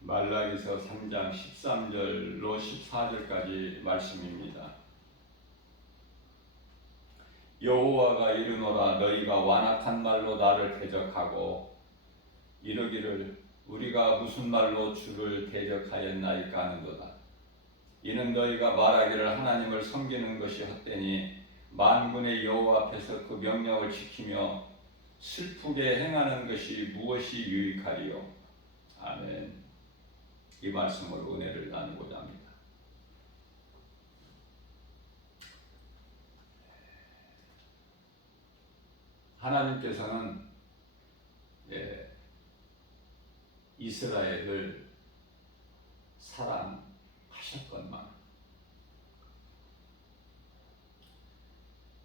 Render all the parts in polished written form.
말라기서 3장 13절로 14절까지 말씀입니다. 여호와가 이르노라 너희가 완악한 말로 나를 대적하고 이르기를 우리가 무슨 말로 주를 대적하였나이까 하는도다. 이는 너희가 말하기를 하나님을 섬기는 것이 헛되니 만군의 여호와 앞에서 그 명령을 지키며 슬프게 행하는 것이 무엇이 유익하리요. 아멘. 이 말씀으로 은혜를 나누고자 합니다. 하나님께서는 이스라엘을 사랑하셨건만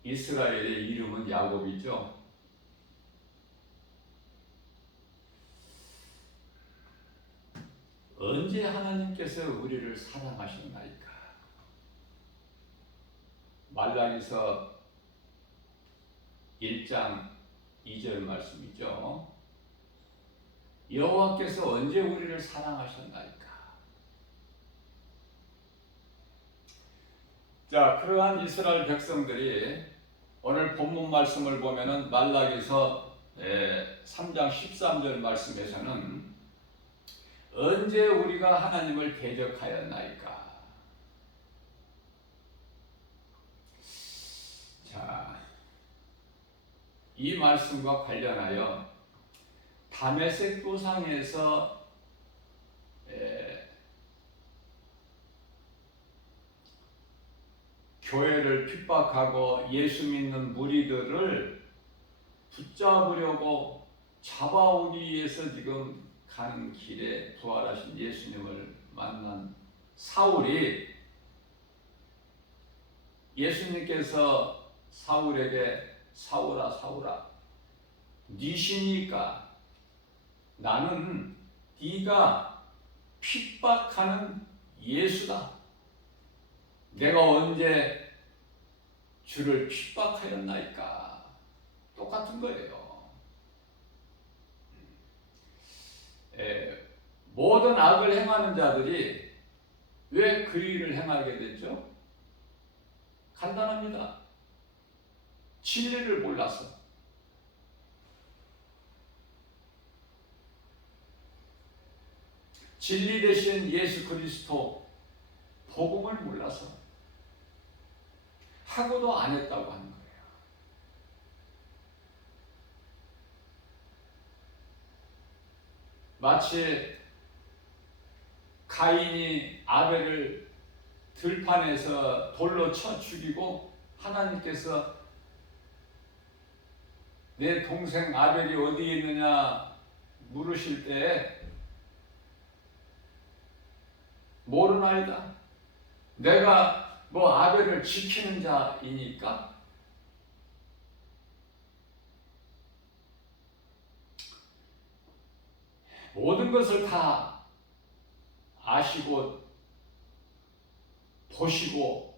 이스라엘의 이름은 야곱이죠. 언제 하나님께서 우리를 사랑하셨나이까? 말라기서 1장 2절 말씀이죠. 여호와께서 언제 우리를 사랑하셨나이까? 자, 그러한 이스라엘 백성들이 오늘 본문 말씀을 보면은 말라기서 3장 13절 말씀에서는 언제 우리가 하나님을 대적하였나이까? 자, 이 말씀과 관련하여 다메섹 도상에서 교회를 핍박하고 예수 믿는 무리들을 붙잡으려고 잡아오기 위해서 지금 가는 길에 부활하신 예수님을 만난 사울이 예수님께서 사울에게 사울아 사울아 네 신이니까 나는 네가 핍박하는 예수다. 내가 언제 주를 핍박하였나이까? 똑같은 거예요. 모든 악을 행하는 자들이 왜 그 일을 행하게 됐죠? 간단합니다. 진리를 몰라서. 진리 대신 예수 그리스도 복음을 몰라서 하고도 안 했다고 하는 거예요. 마치 가인이 아벨을 들판에서 돌로 쳐 죽이고 하나님께서 내 동생 아벨이 어디에 있느냐 물으실 때 모르나이다. 내가 뭐 아벨을 지키는 자이니까. 모든 것을 다 아시고 보시고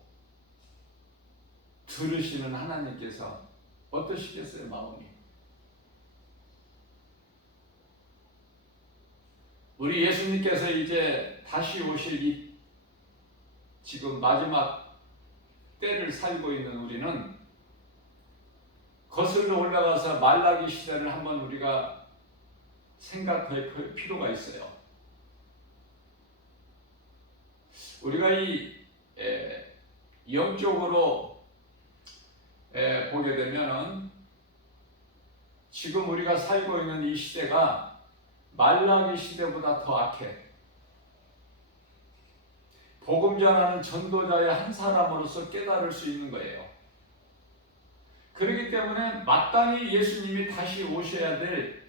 들으시는 하나님께서 어떠시겠어요, 마음이? 우리 예수님께서 이제 다시 오실 이 지금 마지막 때를 살고 있는 우리는 거슬러 올라가서 말라기 시대를 한번 우리가 생각할 필요가 있어요. 우리가 이 영적으로 보게 되면은 지금 우리가 살고 있는 이 시대가 말라기 시대보다 더 악해. 복음 전하는 전도자의 한 사람으로서 깨달을 수 있는 거예요. 그렇기 때문에 마땅히 예수님이 다시 오셔야 될,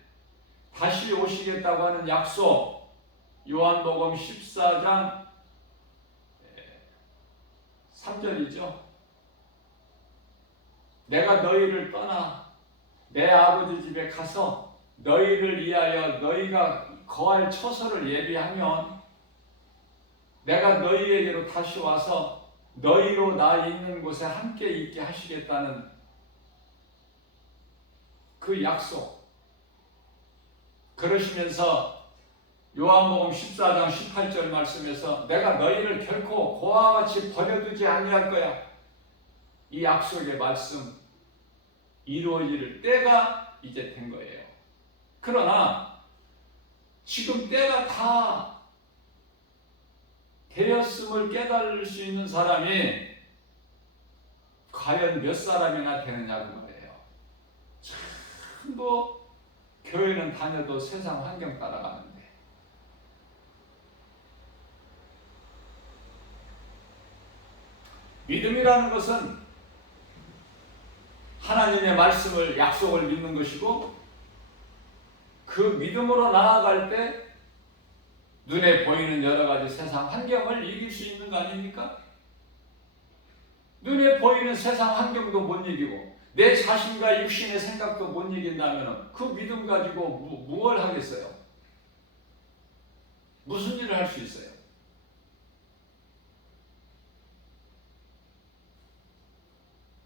다시 오시겠다고 하는 약속, 요한복음 14장 3절이죠. 내가 너희를 떠나 내 아버지 집에 가서 너희를 위하여 너희가 거할 처소를 예비하면 내가 너희에게로 다시 와서 너희로 나 있는 곳에 함께 있게 하시겠다는 그 약속. 그러시면서 요한복음 14장 18절 말씀에서 내가 너희를 결코 고아와 같이 버려두지 아니할 거야. 이 약속의 말씀 이루어질 때가 이제 된 거예요. 그러나 지금 때가 다 되었음을 깨달을 수 있는 사람이 과연 몇 사람이나 되느냐 그 말이에요. 전부 교회는 다녀도 세상 환경 따라가는데 믿음이라는 것은 하나님의 말씀을 약속을 믿는 것이고 그 믿음으로 나아갈 때 눈에 보이는 여러 가지 세상 환경을 이길 수 있는 거 아닙니까? 눈에 보이는 세상 환경도 못 이기고 내 자신과 육신의 생각도 못 이긴다면 그 믿음 가지고 무엇을 하겠어요? 무슨 일을 할 수 있어요?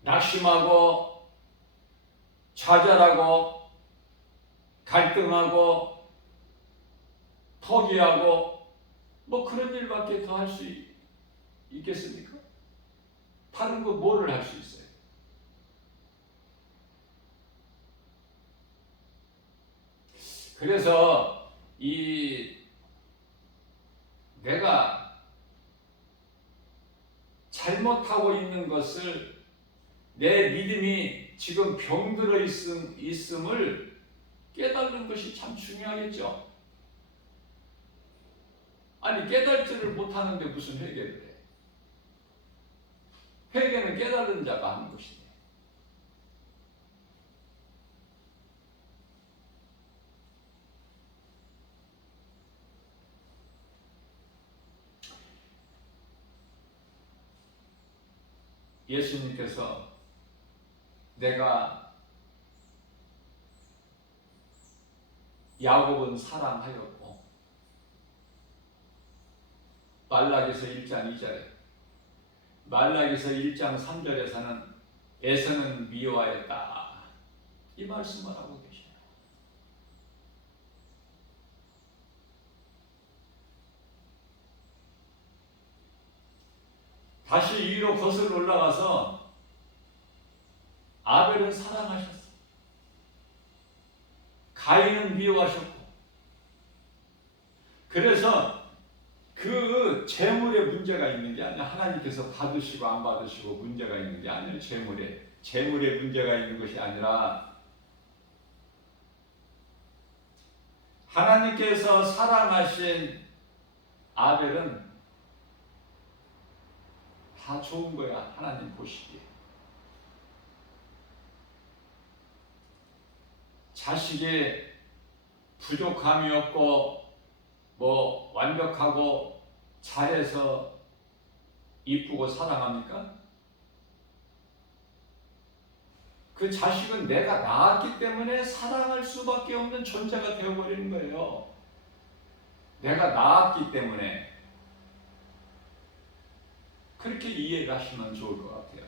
낙심하고 좌절하고 갈등하고 포기하고 뭐 그런 일밖에 더 할 수 있겠습니까? 다른 거 뭐를 할 수 있어요? 그래서 내가 잘못하고 있는 것을 내 믿음이 지금 병들어 있음을 깨닫는 것이 참 중요하겠죠. 아니 깨닫지를 못하는데 무슨 회개를 해? 회개는 깨달은 자가 하는 것이네. 예수님께서 내가 야곱은 사랑하였고 말라기서 1장 2절에 말라기서 1장 3절에서는 에서는 미워하였다 이 말씀을 하고 계셔요. 다시 위로 거슬러 올라가서 아벨은 사랑하셨어. 가인은 미워하셨고 그래서 그 재물에 문제가 있는 게 아니라 하나님께서 받으시고 안 받으시고 문제가 있는 게 아니라 재물에 문제가 있는 것이 아니라 하나님께서 사랑하신 아벨은 다 좋은 거야. 하나님 보시기에 자식의 부족함이 없고 뭐 완벽하고 잘해서 이쁘고 사랑합니까? 그 자식은 내가 낳았기 때문에 사랑할 수밖에 없는 존재가 되어버리는 거예요. 내가 낳았기 때문에. 그렇게 이해를 하시면 좋을 것 같아요.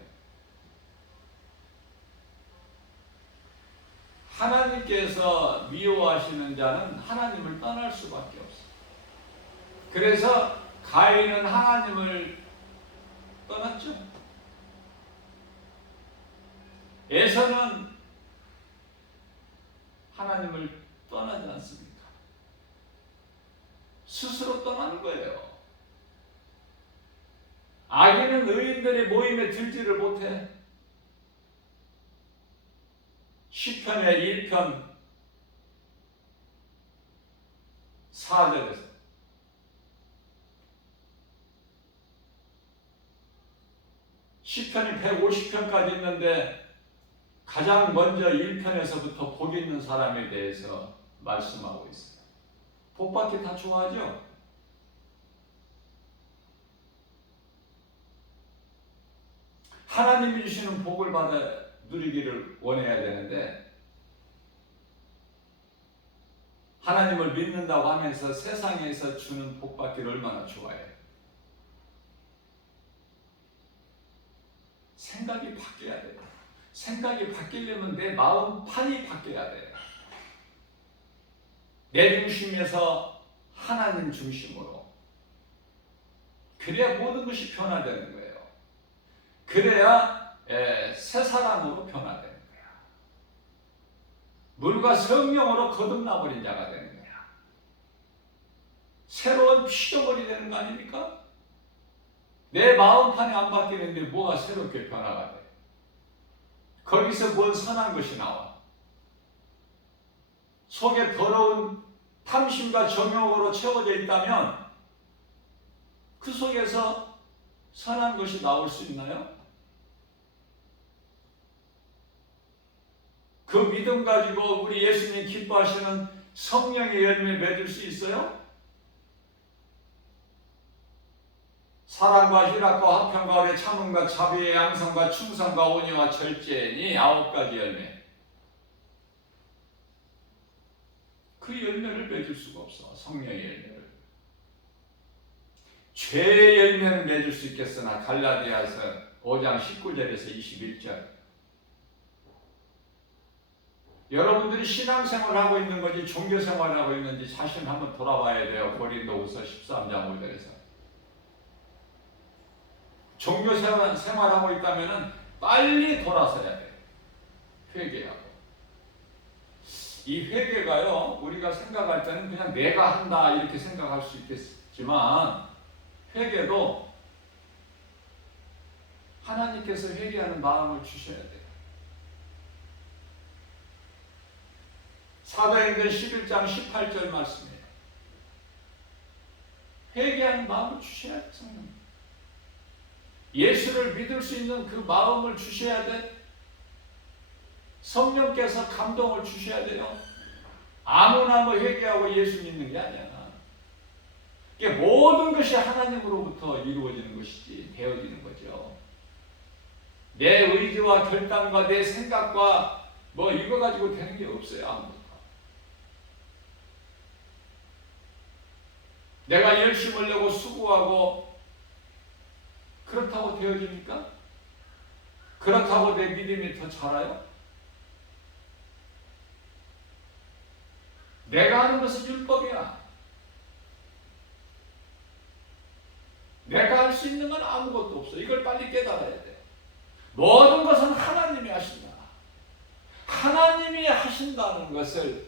하나님께서 미워하시는 자는 하나님을 떠날 수밖에 없어요. 그래서 가인은 하나님을 떠났죠. 에서는 하나님을 떠나지 않습니까? 스스로 떠나는 거예요. 악인은 의인들의 모임에 들지를 못해. 시편의 1편 4절에서 시편이 150편까지 있는데 가장 먼저 1편에서부터 복 있는 사람에 대해서 말씀하고 있어요. 복받기 다 좋아하죠? 하나님이 주시는 복을 받아 누리기를 원해야 되는데 하나님을 믿는다고 하면서 세상에서 주는 복받기를 얼마나 좋아해요. 생각이 바뀌어야 돼요. 생각이 바뀌려면 내 마음 판이 바뀌어야 돼요. 내 중심에서 하나님 중심으로. 그래야 모든 것이 변화되는 거예요. 그래야 새 사람으로 변화되는 거야. 물과 성령으로 거듭나버린 자가 되는 거야. 새로운 피조물이 되는 거 아닙니까? 내 마음판이 안 바뀌는데 뭐가 새롭게 변화가 돼? 거기서 뭔 선한 것이 나와? 속에 더러운 탐심과 정욕으로 채워져 있다면 그 속에서 선한 것이 나올 수 있나요? 그 믿음 가지고 우리 예수님 기뻐하시는 성령의 열매 맺을 수 있어요? 사랑과 희락과 화평과 오래 참음과 자비의 양성과 충성과 온유와 절제니 9가지 열매. 그 열매를 맺을 수가 없어. 성령의 열매를. 죄의 열매는 맺을 수 있겠으나 갈라디아서 5장 19절에서 21절. 여러분들이 신앙생활을 하고 있는 건지 종교생활을 하고 있는지 자신 한번 돌아봐야 돼요. 고린도후서 13장 5절에서. 종교생활하고 있다면 빨리 돌아서야 돼요. 회개하고. 이 회개가요, 우리가 생각할 때는 그냥 내가 한다 이렇게 생각할 수 있겠지만 회개도 하나님께서 회개하는 마음을 주셔야 돼요. 사도행전 11장 18절 말씀이에요. 회개하는 마음을 주셔야 돼요. 성령. 예수를 믿을 수 있는 그 마음을 주셔야 돼. 성령께서 감동을 주셔야 돼요. 아무나 뭐 회개하고 예수 믿는 게 아니야. 이게 모든 것이 하나님으로부터 이루어지는 것이지, 되어지는 거죠. 내 의지와 결단과 내 생각과 뭐 이거 가지고 되는 게 없어요. 아무것도. 내가 열심을 내고 수고하고 그렇다고 되어집니까? 그렇다고 내 믿음이 더 자라요? 내가 하는 것은 율법이야. 내가 할 수 있는 건 아무것도 없어. 이걸 빨리 깨달아야 돼. 모든 것은 하나님이 하신다. 하나님이 하신다는 것을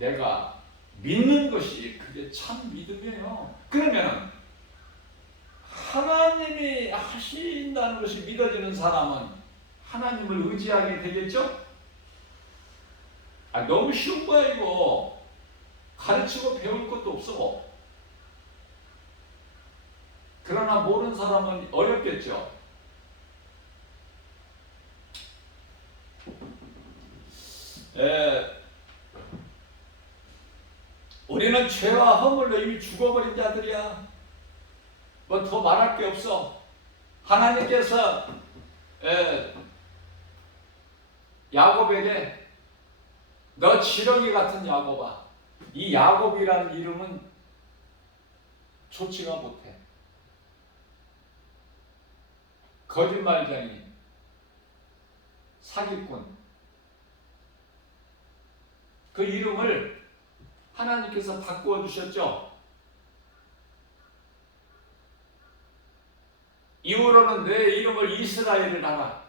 내가 믿는 것이 그게 참 믿음이에요. 그러면 하나님이 하신다는 것이 믿어지는 사람은 하나님을 의지하게 되겠죠? 너무 쉬운 거야 이거. 가르치고 배울 것도 없어. 그러나 모르는 사람은 어렵겠죠. 우리는 죄와 허물로 이미 죽어버린 자들이야. 뭐 더 말할 게 없어. 하나님께서 야곱에게 너 지렁이 같은 야곱아. 이 야곱이라는 이름은 좋지가 못해. 거짓말쟁이, 사기꾼. 그 이름을 하나님께서 바꾸어 주셨죠. 이후로는 내 이름을 이스라엘을 하라.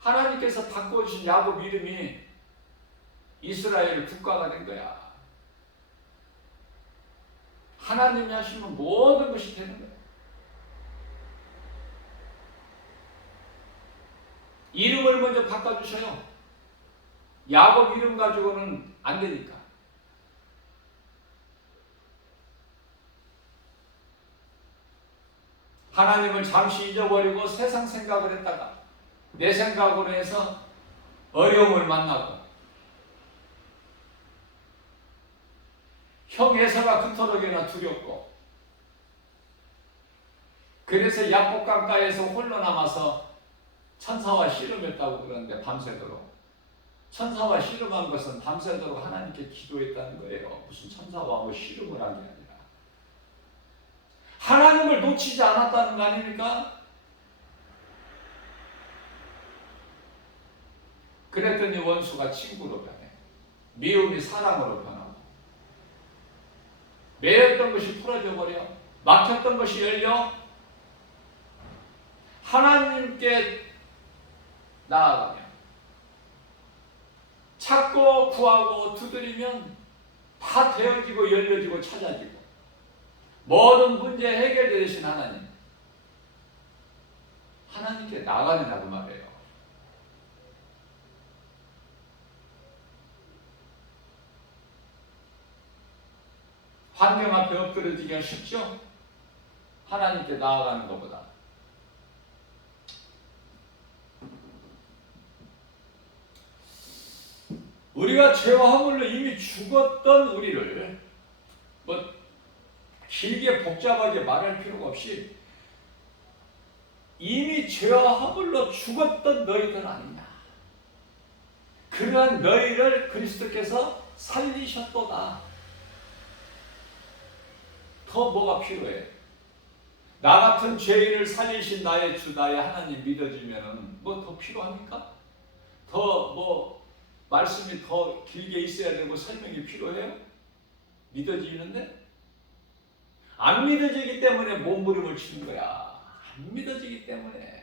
하나님께서 바꾸어 주신 야곱 이름이 이스라엘 국가가 된 거야. 하나님이 하시면 모든 것이 되는 거야. 이름을 먼저 바꿔주셔요. 야곱 이름 가지고는 안 되니까. 하나님을 잠시 잊어버리고 세상 생각을 했다가 내 생각으로 해서 어려움을 만나고 형 에서가 그토록이나 두렵고 그래서 야복 강가에서 홀로 남아서 천사와 씨름했다고 그러는데 밤새도록 천사와 씨름한 것은 밤새도록 하나님께 기도했다는 거예요. 무슨 천사와 뭐 씨름을 한 게 아니라 하나님을 놓치지 않았다는 거 아닙니까? 그랬더니 원수가 친구로 변해. 미움이 사랑으로 변하고, 매였던 것이 풀어져 버려, 막혔던 것이 열려 하나님께 나아가며 찾고 구하고 두드리면 다 되어지고 열려지고 찾아지고 모든 문제 해결되신 하나님께 나아가느냐고 말해요. 환경 앞에 엎드려지기가 쉽죠? 하나님께 나아가는 것보다. 우리가 죄와 허물로 이미 죽었던 우리를 뭐 길게 복잡하게 말할 필요가 없이 이미 죄와 허물로 죽었던 너희들 아니냐. 그러한 너희를 그리스도께서 살리셨도다. 더 뭐가 필요해? 나 같은 죄인을 살리신 나의 주 나의 하나님 믿어지면은 뭐 더 필요합니까? 더 뭐 말씀이 더 길게 있어야 되고 설명이 필요해요? 믿어지는데? 안 믿어지기 때문에 몸부림을 치는 거야. 안 믿어지기 때문에.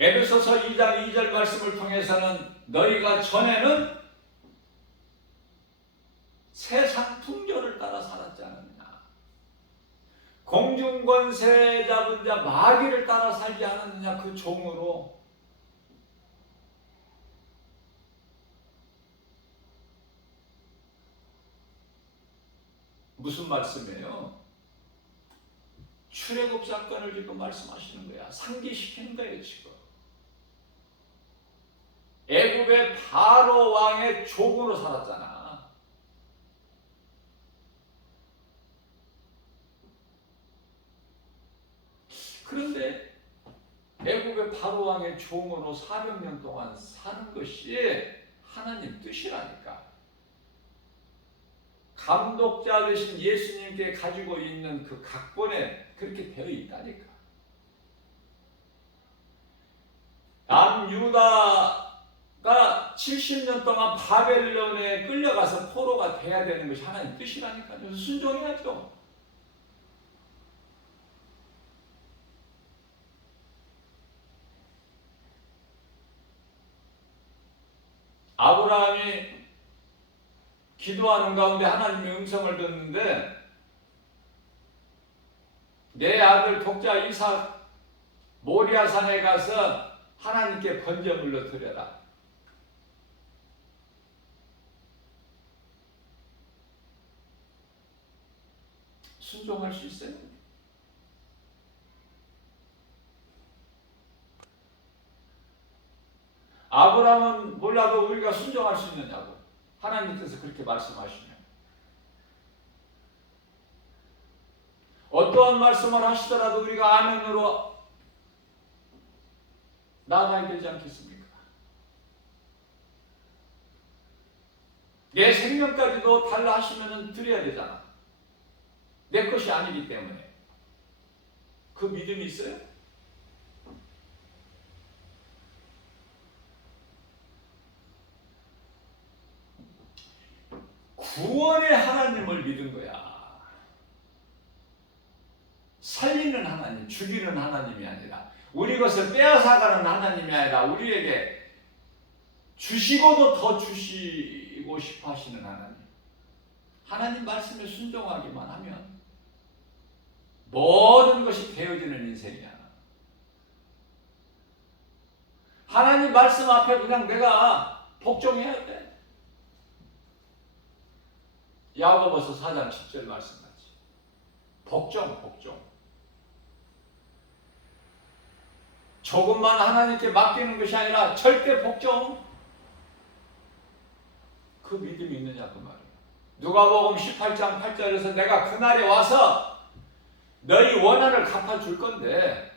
에베소서 2장 2절 말씀을 통해서는 너희가 전에는 세상 풍조를 따라 살았지 않느냐. 공중권세 잡은 자 마귀를 따라 살지 않았느냐. 그 종으로. 무슨 말씀이에요? 출애굽 사건을 지금 말씀하시는 거야. 상기시키는 거예요 지금. 애굽의 바로 왕의 종으로 살았잖아. 그런데 애굽의 바로 왕의 종으로 400년 동안 사는 것이 하나님 뜻이라니까. 감독자 되신 예수님께 가지고 있는 그 각본에 그렇게 되어 있다니까. 남유다가 70년 동안 바벨론에 끌려가서 포로가 돼야 되는 것이 하나님 뜻이라니까요. 순종해야죠. 아브라함이 기도하는 가운데 하나님의 음성을 듣는데 내 아들 독자 이삭 모리아산에 가서 하나님께 번제물로 드려라. 순종할 수 있어요? 아브라함은 몰라도 우리가 순종할 수 있느냐고. 하나님께서 그렇게 말씀하시면 어떠한 말씀을 하시더라도 우리가 아멘으로 나아가야 되지 않겠습니까? 내 생명까지도 달라 하시면 드려야 되잖아. 내 것이 아니기 때문에. 그 믿음이 있어요? 구원의 하나님을 믿은 거야. 살리는 하나님, 죽이는 하나님이 아니라, 우리 것을 빼앗아가는 하나님이 아니라 우리에게 주시고도 더 주시고 싶어 하시는 하나님. 하나님 말씀에 순종하기만 하면 모든 것이 되어지는 인생이야. 하나님 말씀 앞에 그냥 내가 복종해야 돼. 야고보서 4장 10절 말씀같이 복종. 조금만 하나님께 맡기는 것이 아니라 절대 복종. 그 믿음이 있느냐 그 말이에요. 누가복음 18장 8절에서 내가 그날에 와서 너희 원한을 갚아줄 건데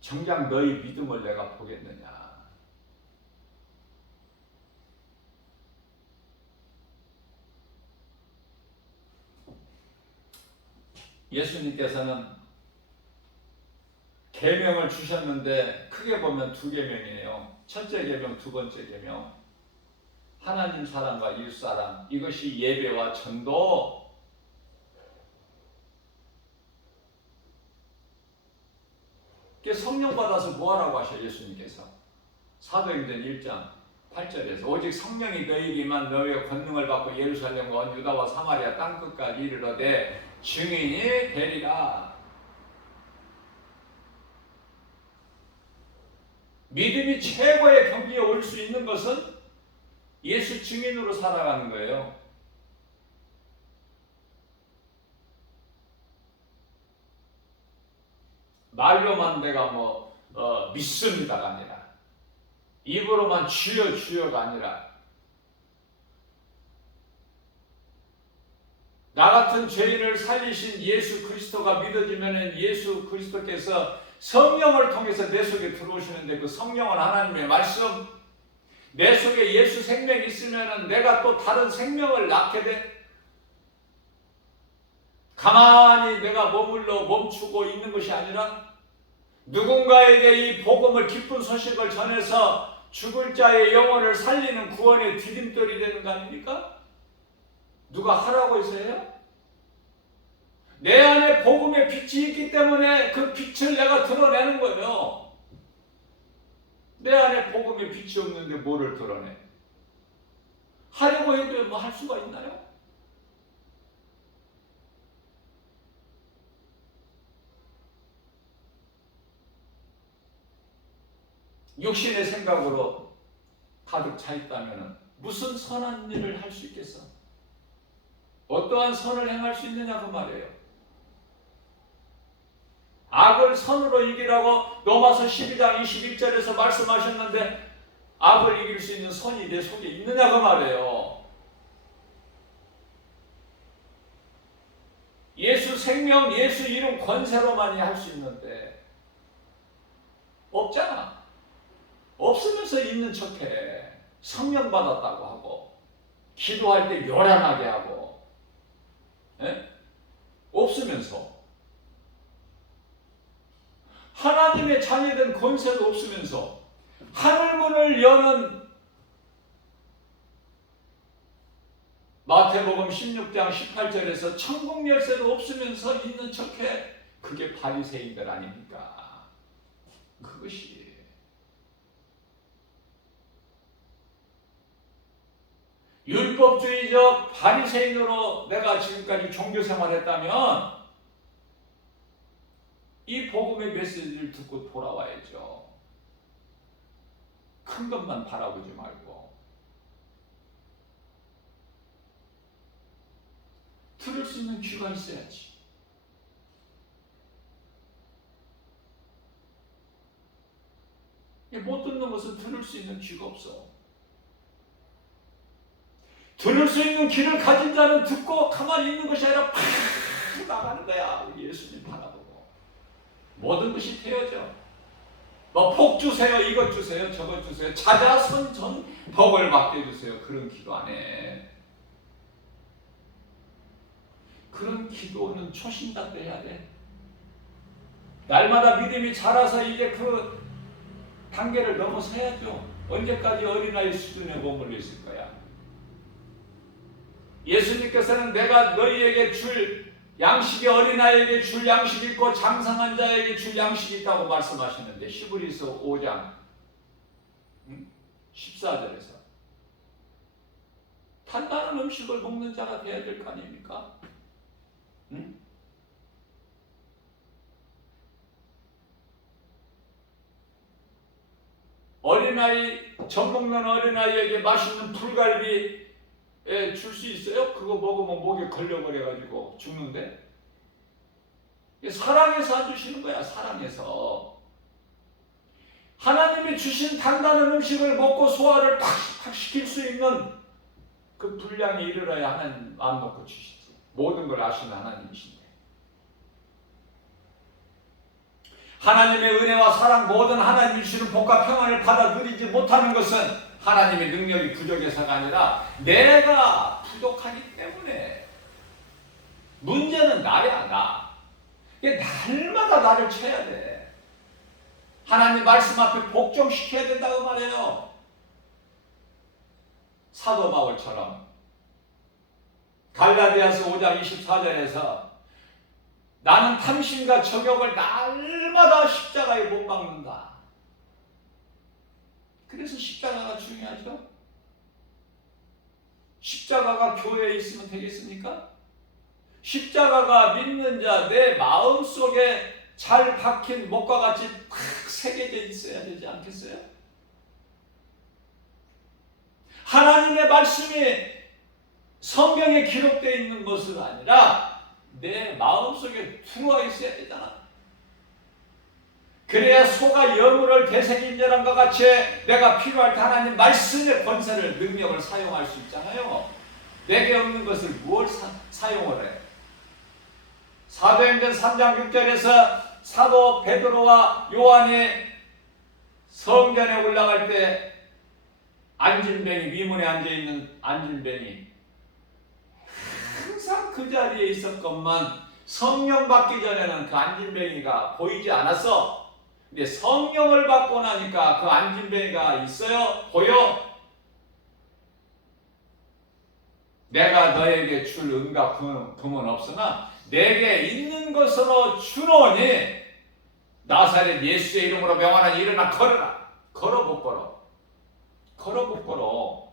정작 너희 믿음을 내가 보겠느냐. 예수님께서는 계명을 주셨는데 크게 보면 두 계명이에요. 첫째 계명, 두 번째 계명. 하나님 사랑과 이웃 사랑, 이것이 예배와 전도. 성령 받아서 뭐하라고 하셔 예수님께서? 사도행전 1장 8절에서 오직 성령이 너희에게만 너희의 권능을 받고 예루살렘과 온 유다와 사마리아 땅끝까지 이르러되 증인이 되리라. 믿음이 최고의 경지에 올 수 있는 것은 예수 증인으로 살아가는 거예요. 말로만 내가 믿습니다가 아니라, 입으로만 주여 주여가 아니라, 나 같은 죄인을 살리신 예수 그리스도가 믿어지면 예수 그리스도께서 성령을 통해서 내 속에 들어오시는데, 그 성령은 하나님의 말씀, 내 속에 예수 생명이 있으면 내가 또 다른 생명을 낳게 돼. 가만히 내가 머물러 멈추고 있는 것이 아니라 누군가에게 이 복음을, 기쁜 소식을 전해서 죽을 자의 영혼을 살리는 구원의 디딤돌이 되는 거 아닙니까? 누가 하라고 해서 해요? 내 안에 복음의 빛이 있기 때문에 그 빛을 내가 드러내는 거예요. 내 안에 복음의 빛이 없는데 뭐를 드러내? 하려고 해도 뭐 할 수가 있나요? 육신의 생각으로 가득 차 있다면 무슨 선한 일을 할 수 있겠어? 어떠한 선을 행할 수 있느냐 그 말이에요. 악을 선으로 이기라고 로마서 12장 21절에서 말씀하셨는데, 악을 이길 수 있는 선이 내 속에 있느냐 그 말이에요. 예수 생명, 예수 이름 권세로만이 할 수 있는데 없잖아. 없으면서 있는 척해. 성령 받았다고 하고, 기도할 때 요란하게 하고, 없으면서 하나님의 자녀된 권세도 없으면서 하늘문을 여는 마태복음 16장 18절에서 천국 열쇠도 없으면서 있는 척해. 그게 바리새인들 아닙니까? 그것이 율법주의적 바리새인으로 내가 지금까지 종교 생활했다면 이 복음의 메시지를 듣고 돌아와야죠. 큰 것만 바라보지 말고 들을 수 있는 귀가 있어야지. 못 듣는 것은 들을 수 있는 귀가 없어. 들을 수 있는 귀를 가진 자는 듣고 가만히 있는 것이 아니라 팍 나가는 거야. 우리 예수님 바라보고 모든 것이 되어져. 복 주세요, 이것 주세요, 저것 주세요, 자자손전 복을 받게 해주세요. 그런 기도 안 해. 그런 기도는 초신자 때 해야 돼. 날마다 믿음이 자라서 이제 그 단계를 넘어서야죠. 언제까지 어린아이 수준에 머물러 있을 거야? 예수님께서는 내가 너희에게 줄 양식이 어린아이에게 줄 양식이 있고 장성한 자에게 줄 양식이 있다고 말씀하시는데, 히브리서 5장 14절에서 단단한 음식을 먹는 자가 되어야 될 거 아닙니까? 어린아이, 젖 먹는 어린아이에게 맛있는 불갈비 줄 수 있어요? 그거 먹으면 목에 걸려버려가지고 죽는데. 사랑해서 안 주시는 거야. 사랑해서. 하나님이 주신 단단한 음식을 먹고 소화를 탁 시킬 수 있는 그 분량에 이르러야 하나님 마음 놓고 주시지. 모든 걸 아시는 하나님이신데. 하나님의 은혜와 사랑, 모든 하나님이 주시는 복과 평안을 받아 누리지 못하는 것은 하나님의 능력이 부족해서가 아니라 내가 부족하기 때문에. 문제는 나야, 나. 이게 날마다 나를 쳐야 돼. 하나님 말씀 앞에 복종시켜야 된다고 말해요. 사도 바울처럼 갈라디아서 5장 24절에서 나는 탐심과 정욕을 날마다 십자가에 못 박는다. 그래서 십자가가 중요하죠. 십자가가 교회에 있으면 되겠습니까? 십자가가 믿는 자 내 마음속에 잘 박힌 못과 같이 탁 새겨져 있어야 되지 않겠어요? 하나님의 말씀이 성경에 기록되어 있는 것은 아니라 내 마음속에 들어와 있어야 되잖아. 그래야 소가 여물을 되새긴 자랑과 같이 내가 필요할 때 하나님 말씀의 권세를, 능력을 사용할 수 있잖아요. 내게 없는 것을 뭘 사용을 해? 사도행전 3장 6절에서 사도 베드로와 요한이 성전에 올라갈 때 안진뱅이, 위문에 앉아있는 안진뱅이 항상 그 자리에 있었건만 성령 받기 전에는 그 안진뱅이가 보이지 않았어. 근데 성령을 받고 나니까 그 안진뱅이가 있어요? 보여? 내가 너에게 줄 은과 금은 없으나 내게 있는 것으로 주노니 나사렛 예수의 이름으로 명하노니 일어나 걸어라. 걸어 못 걸어? 걸어 못 걸어?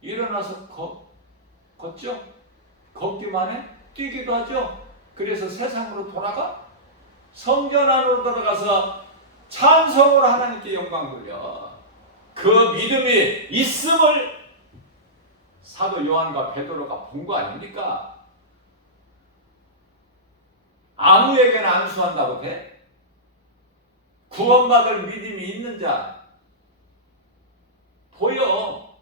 일어나서 걷죠? 걷기만 해? 뛰기도 하죠? 그래서 세상으로 돌아가? 성전 안으로 들어가서 찬송으로 하나님께 영광 돌려. 그 믿음이 있음을 사도 요한과 베드로가 본 거 아닙니까? 아무에게나 안수한다고 돼? 구원받을 믿음이 있는 자 보여.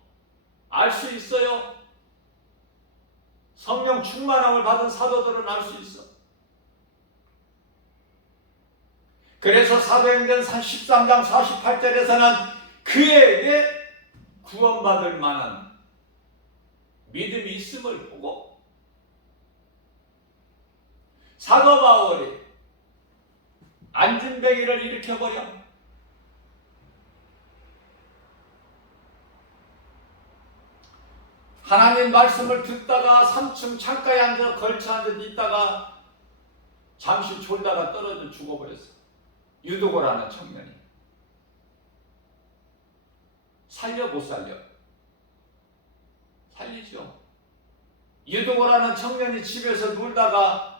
알 수 있어요. 성령 충만함을 받은 사도들은 알 수 있어. 그래서 사도행전 13장 48절에서는 그에게 구원받을 만한 믿음이 있음을 보고 사도 바울이 안진뱅이를 일으켜버려. 하나님 말씀을 듣다가 3층 창가에 앉아 걸쳐 앉아 있다가 잠시 졸다가 떨어져 죽어버렸어. 유도고라는 청년이. 살려 못 살려? 살리죠. 유도고라는 청년이 집에서 놀다가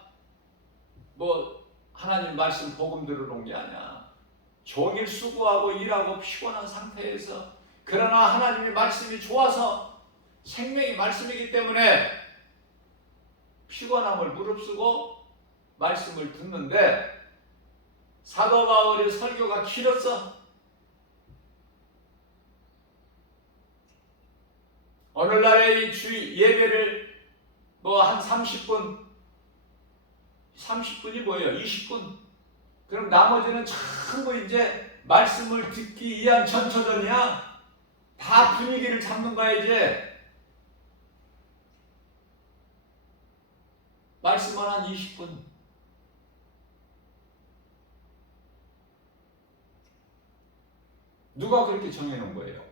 하나님 말씀 복음 들으러 온 게 아니야. 종일 수고하고 일하고 피곤한 상태에서, 그러나 하나님의 말씀이 좋아서 생명이 말씀이기 때문에 피곤함을 무릅쓰고 말씀을 듣는데, 사도 바울의 설교가 길었어. 오늘날의 이 주 예배를 한 30분이 뭐예요? 20분. 그럼 나머지는 전부 이제 말씀을 듣기 위한 전초전이야. 다 분위기를 잡는 거야 이제. 말씀은 한 20분. 누가 그렇게 정해놓은 거예요?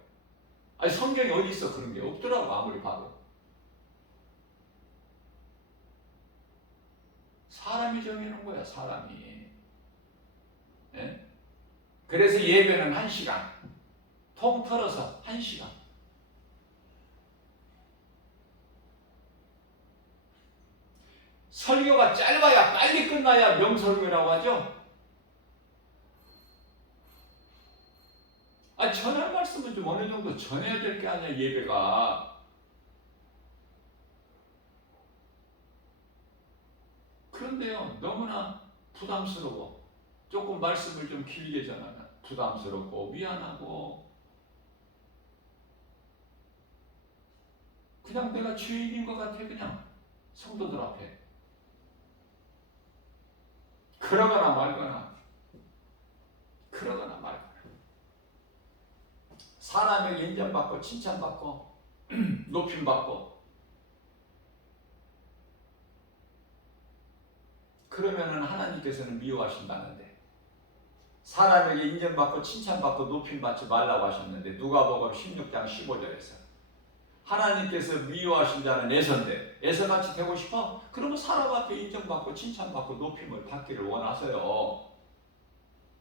아니 성경에 어디 있어? 그런 게 없더라고. 아무리 봐도. 사람이 정해놓은 거야. 사람이. 예? 그래서 예배는 1시간. 통틀어서 1시간. 설교가 짧아야 빨리 끝나야 명설교라고 하죠. 전할 말씀은 좀 어느 정도 전해야 될 게 아니야, 예배가. 그런데요, 너무나 부담스러워. 조금 말씀을 좀 길게 전하면 부담스럽고 미안하고, 그냥 내가 죄인인 것 같아. 그냥 성도들 앞에 그러거나 말거나 사람에게 인정받고 칭찬받고 높임받고 그러면은 하나님께서는 미워하신다는데, 사람에게 인정받고 칭찬받고 높임받지 말라고 하셨는데, 누가복음 16장 15절에서 하나님께서 미워하신 자는 에서인데, 에서같이 되고 싶어? 그러면 사람 앞에 인정받고 칭찬받고 높임을 받기를 원하세요.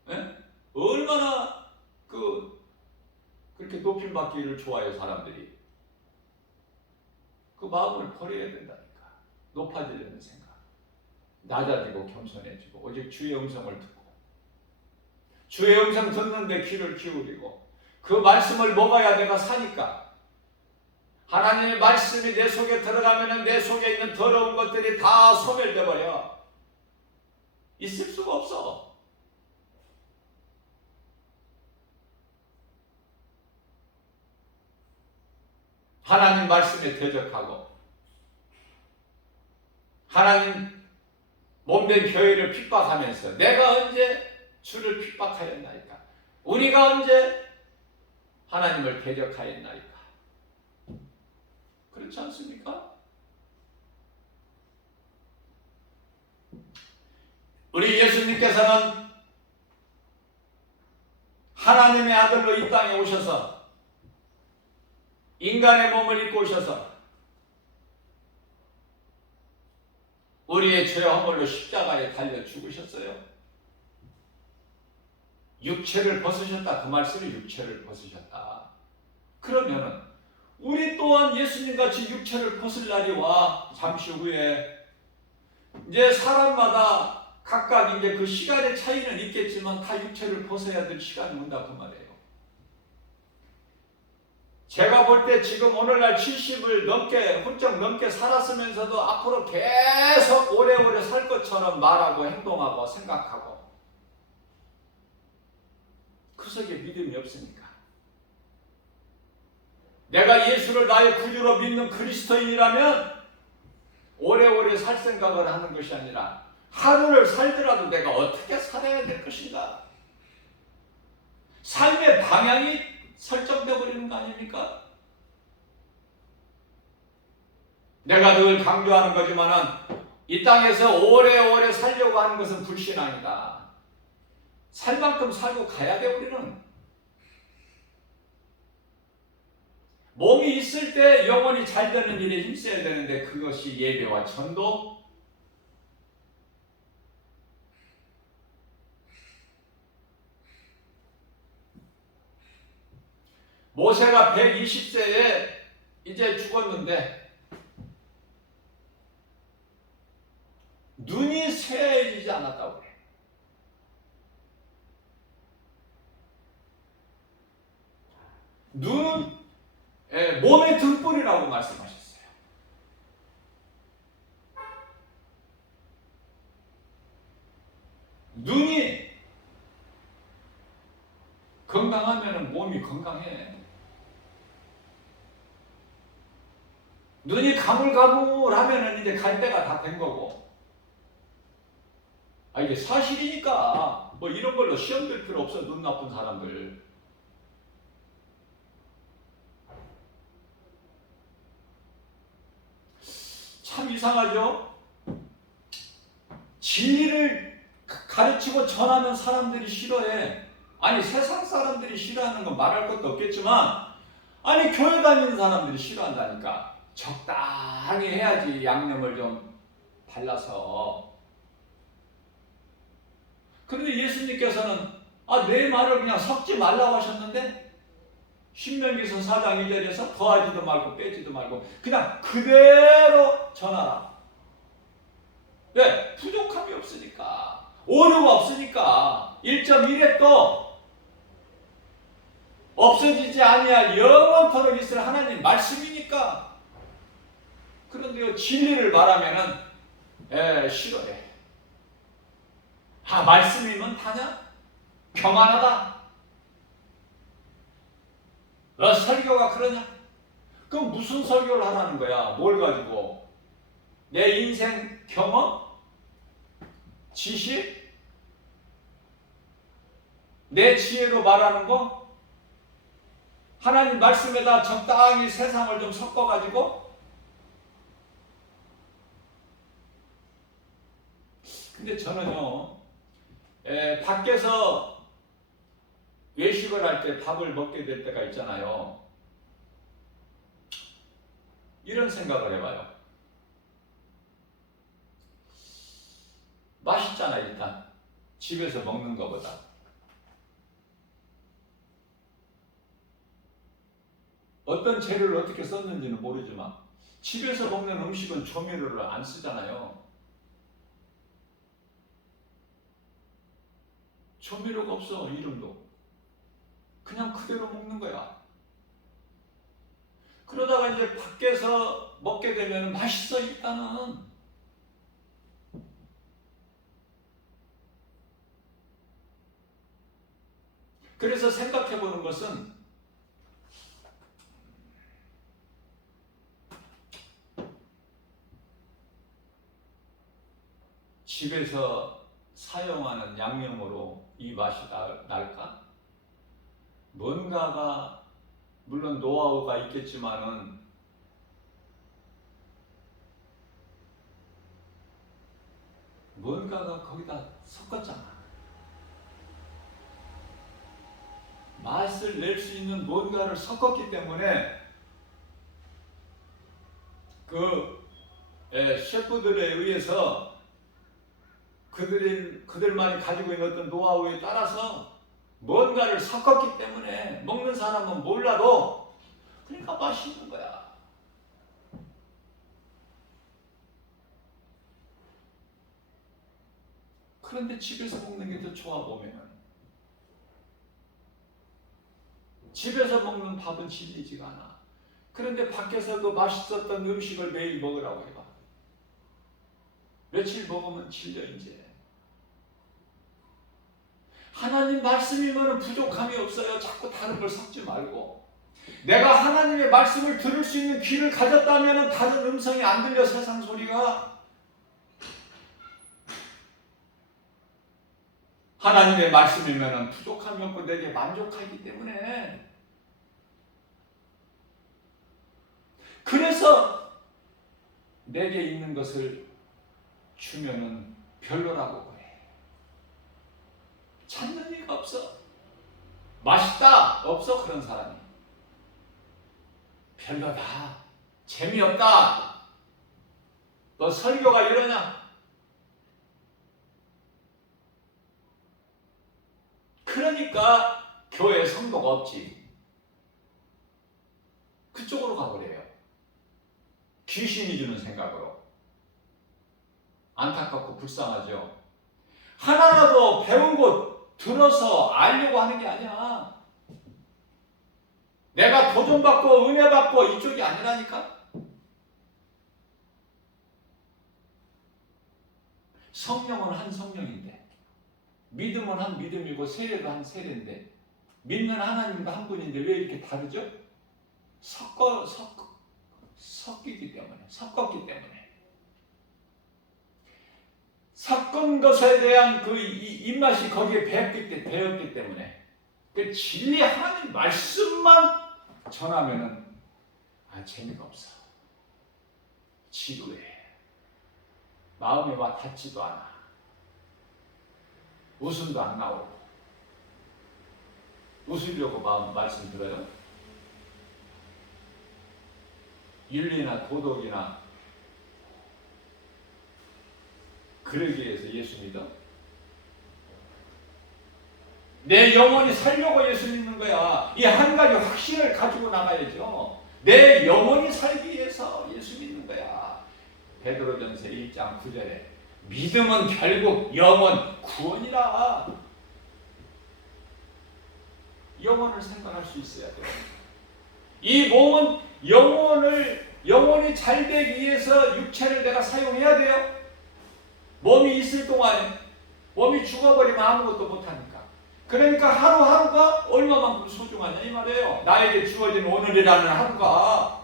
예? 얼마나 그렇게 높임받기를 좋아해요, 사람들이. 그 마음을 버려야 된다니까. 높아지려는 생각, 낮아지고 겸손해지고 오직 주의 음성을 듣고, 주의 음성 듣는데 귀를 기울이고, 그 말씀을 먹어야 내가 사니까. 하나님의 말씀이 내 속에 들어가면 내 속에 있는 더러운 것들이 다 소멸돼 버려. 있을 수가 없어. 하나님 말씀에 대적하고 하나님 몸된 교회를 핍박하면서 내가 언제 주를 핍박하였나이까? 우리가 언제 하나님을 대적하였나이까? 그렇지 않습니까? 우리 예수님께서는 하나님의 아들로 이 땅에 오셔서 인간의 몸을 입고 오셔서 우리의 죄 허물로 십자가에 달려 죽으셨어요. 육체를 벗으셨다. 그 말씀이 육체를 벗으셨다. 그러면은 우리 또한 예수님같이 육체를 벗을 날이 와. 잠시 후에 이제 사람마다 각각 이제 그 시간의 차이는 있겠지만 다 육체를 벗어야 될 시간이 온다 그 말이에요. 제가 볼 때 지금 오늘날 70을 넘게 훌쩍 넘게 살았으면서도 앞으로 계속 오래오래 살 것처럼 말하고 행동하고 생각하고 그 속에 믿음이 없으니까. 내가 예수를 나의 구주로 믿는 그리스도인이라면 오래오래 살 생각을 하는 것이 아니라 하루를 살더라도 내가 어떻게 살아야 될 것인가. 삶의 방향이 설정되어 버리는 거 아닙니까? 내가 늘 강조하는 거지만은 이 땅에서 오래오래 살려고 하는 것은 불신앙이다. 살 만큼 살고 가야 돼. 우리는 몸이 있을 때 영혼이 잘 되는 일에 힘써야 되는데 그것이 예배와 전도, 모세가 120세에 이제 죽었는데 눈이 쇠해지지 않았다고 그래. 눈은 몸의 등불이라고 말씀하셨어요. 눈이 건강하면 몸이 건강해. 눈이 가물가물하면 이제 갈 때가 다 된 거고. 이게 사실이니까 뭐 이런 걸로 시험 들 필요 없어. 눈 나쁜 사람들. 참 이상하죠? 진리를 가르치고 전하는 사람들이 싫어해. 아니 세상 사람들이 싫어하는 건 말할 것도 없겠지만 아니 교회 다니는 사람들이 싫어한다니까. 적당히 해야지. 양념을 좀 발라서. 그런데 예수님께서는 내 말을 그냥 섞지 말라고 하셨는데 신명기서 4장 2절에서 더하지도 말고 빼지도 말고 그냥 그대로 전하라. 왜? 부족함이 없으니까. 오류가 없으니까. 1.1획도 없어지지 아니할 영원토록 있을 하나님 말씀이니까. 그런데요, 진리를 말하면은 싫어해. 말씀이면 다냐? 평안하다. 설교가 그러냐? 그럼 무슨 설교를 하라는 거야? 뭘 가지고? 내 인생 경험? 지식? 내 지혜로 말하는 거? 하나님 말씀에다 적당히 세상을 좀 섞어가지고 근데 저는요, 밖에서 외식을 할 때 밥을 먹게 될 때가 있잖아요. 이런 생각을 해봐요. 맛있잖아, 일단. 집에서 먹는 것보다. 어떤 재료를 어떻게 썼는지는 모르지만 집에서 먹는 음식은 조미료를 안 쓰잖아요. 조미료가 없어, 이름도. 그냥 그대로 먹는 거야. 그러다가 이제 밖에서 먹게 되면 맛있어, 일단은. 그래서 생각해 보는 것은 집에서 사용하는 양념으로 이 맛이 날까? 뭔가가, 물론 노하우가 있겠지만은 뭔가가 거기다 섞었잖아. 맛을 낼 수 있는 뭔가를 섞었기 때문에 그 셰프들에 의해서 그들만이 가지고 있는 어떤 노하우에 따라서 뭔가를 섞었기 때문에 먹는 사람은 몰라도 그러니까 맛있는 거야. 그런데 집에서 먹는 게 더 좋아 보면 집에서 먹는 밥은 질리지가 않아. 그런데 밖에서 그 맛있었던 음식을 매일 먹으라고 해봐. 며칠 먹으면 질려 이제. 하나님 말씀이면 부족함이 없어요. 자꾸 다른 걸 섞지 말고. 내가 하나님의 말씀을 들을 수 있는 귀를 가졌다면 다른 음성이 안 들려, 세상 소리가. 하나님의 말씀이면 부족함이 없고 내게 만족하기 때문에. 그래서 내게 있는 것을 주면은 별로라고 해. 찾는 이가 없어. 맛있다 없어, 그런 사람이. 별로다, 재미없다, 너 설교가 이러냐. 그러니까 교회 성도가 없지. 그쪽으로 가버려요. 귀신이 주는 생각으로. 안타깝고 불쌍하죠. 하나라도 배운 것 들어서 알려고 하는 게 아니야. 내가 도전받고 은혜받고 이쪽이 아니라니까. 성령은 한 성령인데, 믿음은 한 믿음이고, 세례도 한 세례인데, 믿는 하나님도 한 분인데 왜 이렇게 다르죠? 섞였기 때문에. 섞은 것에 대한 그 입맛이 거기에 배었기 때문에. 그 진리 하나님 말씀만 전하면은 재미가 없어. 지루해. 마음에 와 닿지도 않아. 웃음도 안 나오고. 웃으려고 말씀 들어요? 윤리나 도덕이나 그러기 위해서 예수 믿어? 내 영혼이 살려고 예수 믿는 거야. 이 한 가지 확신을 가지고 나가야죠. 내 영혼이 살기 위해서 예수 믿는 거야. 베드로전서 1장 9절에 믿음은 결국 영혼 구원이라. 영혼을 생각할 수 있어야 돼요. 이 몸은 영혼이 잘 되기 위해서 육체를 내가 사용해야 돼요. 몸이 있을 동안에. 몸이 죽어버리면 아무것도 못하니까. 그러니까 하루하루가 얼마만큼 소중하냐 이 말이에요. 나에게 주어진 오늘이라는 하루가.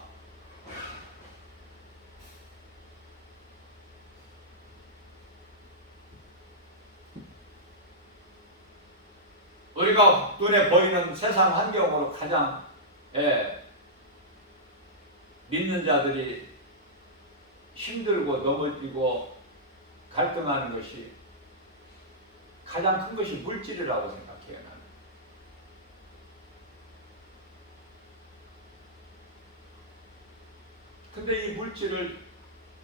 우리가 눈에 보이는 세상 환경으로 가장 믿는 자들이 힘들고 넘어지고 갈등하는 것이 가장 큰 것이 물질이라고 생각해요. 나는. 근데 이 물질을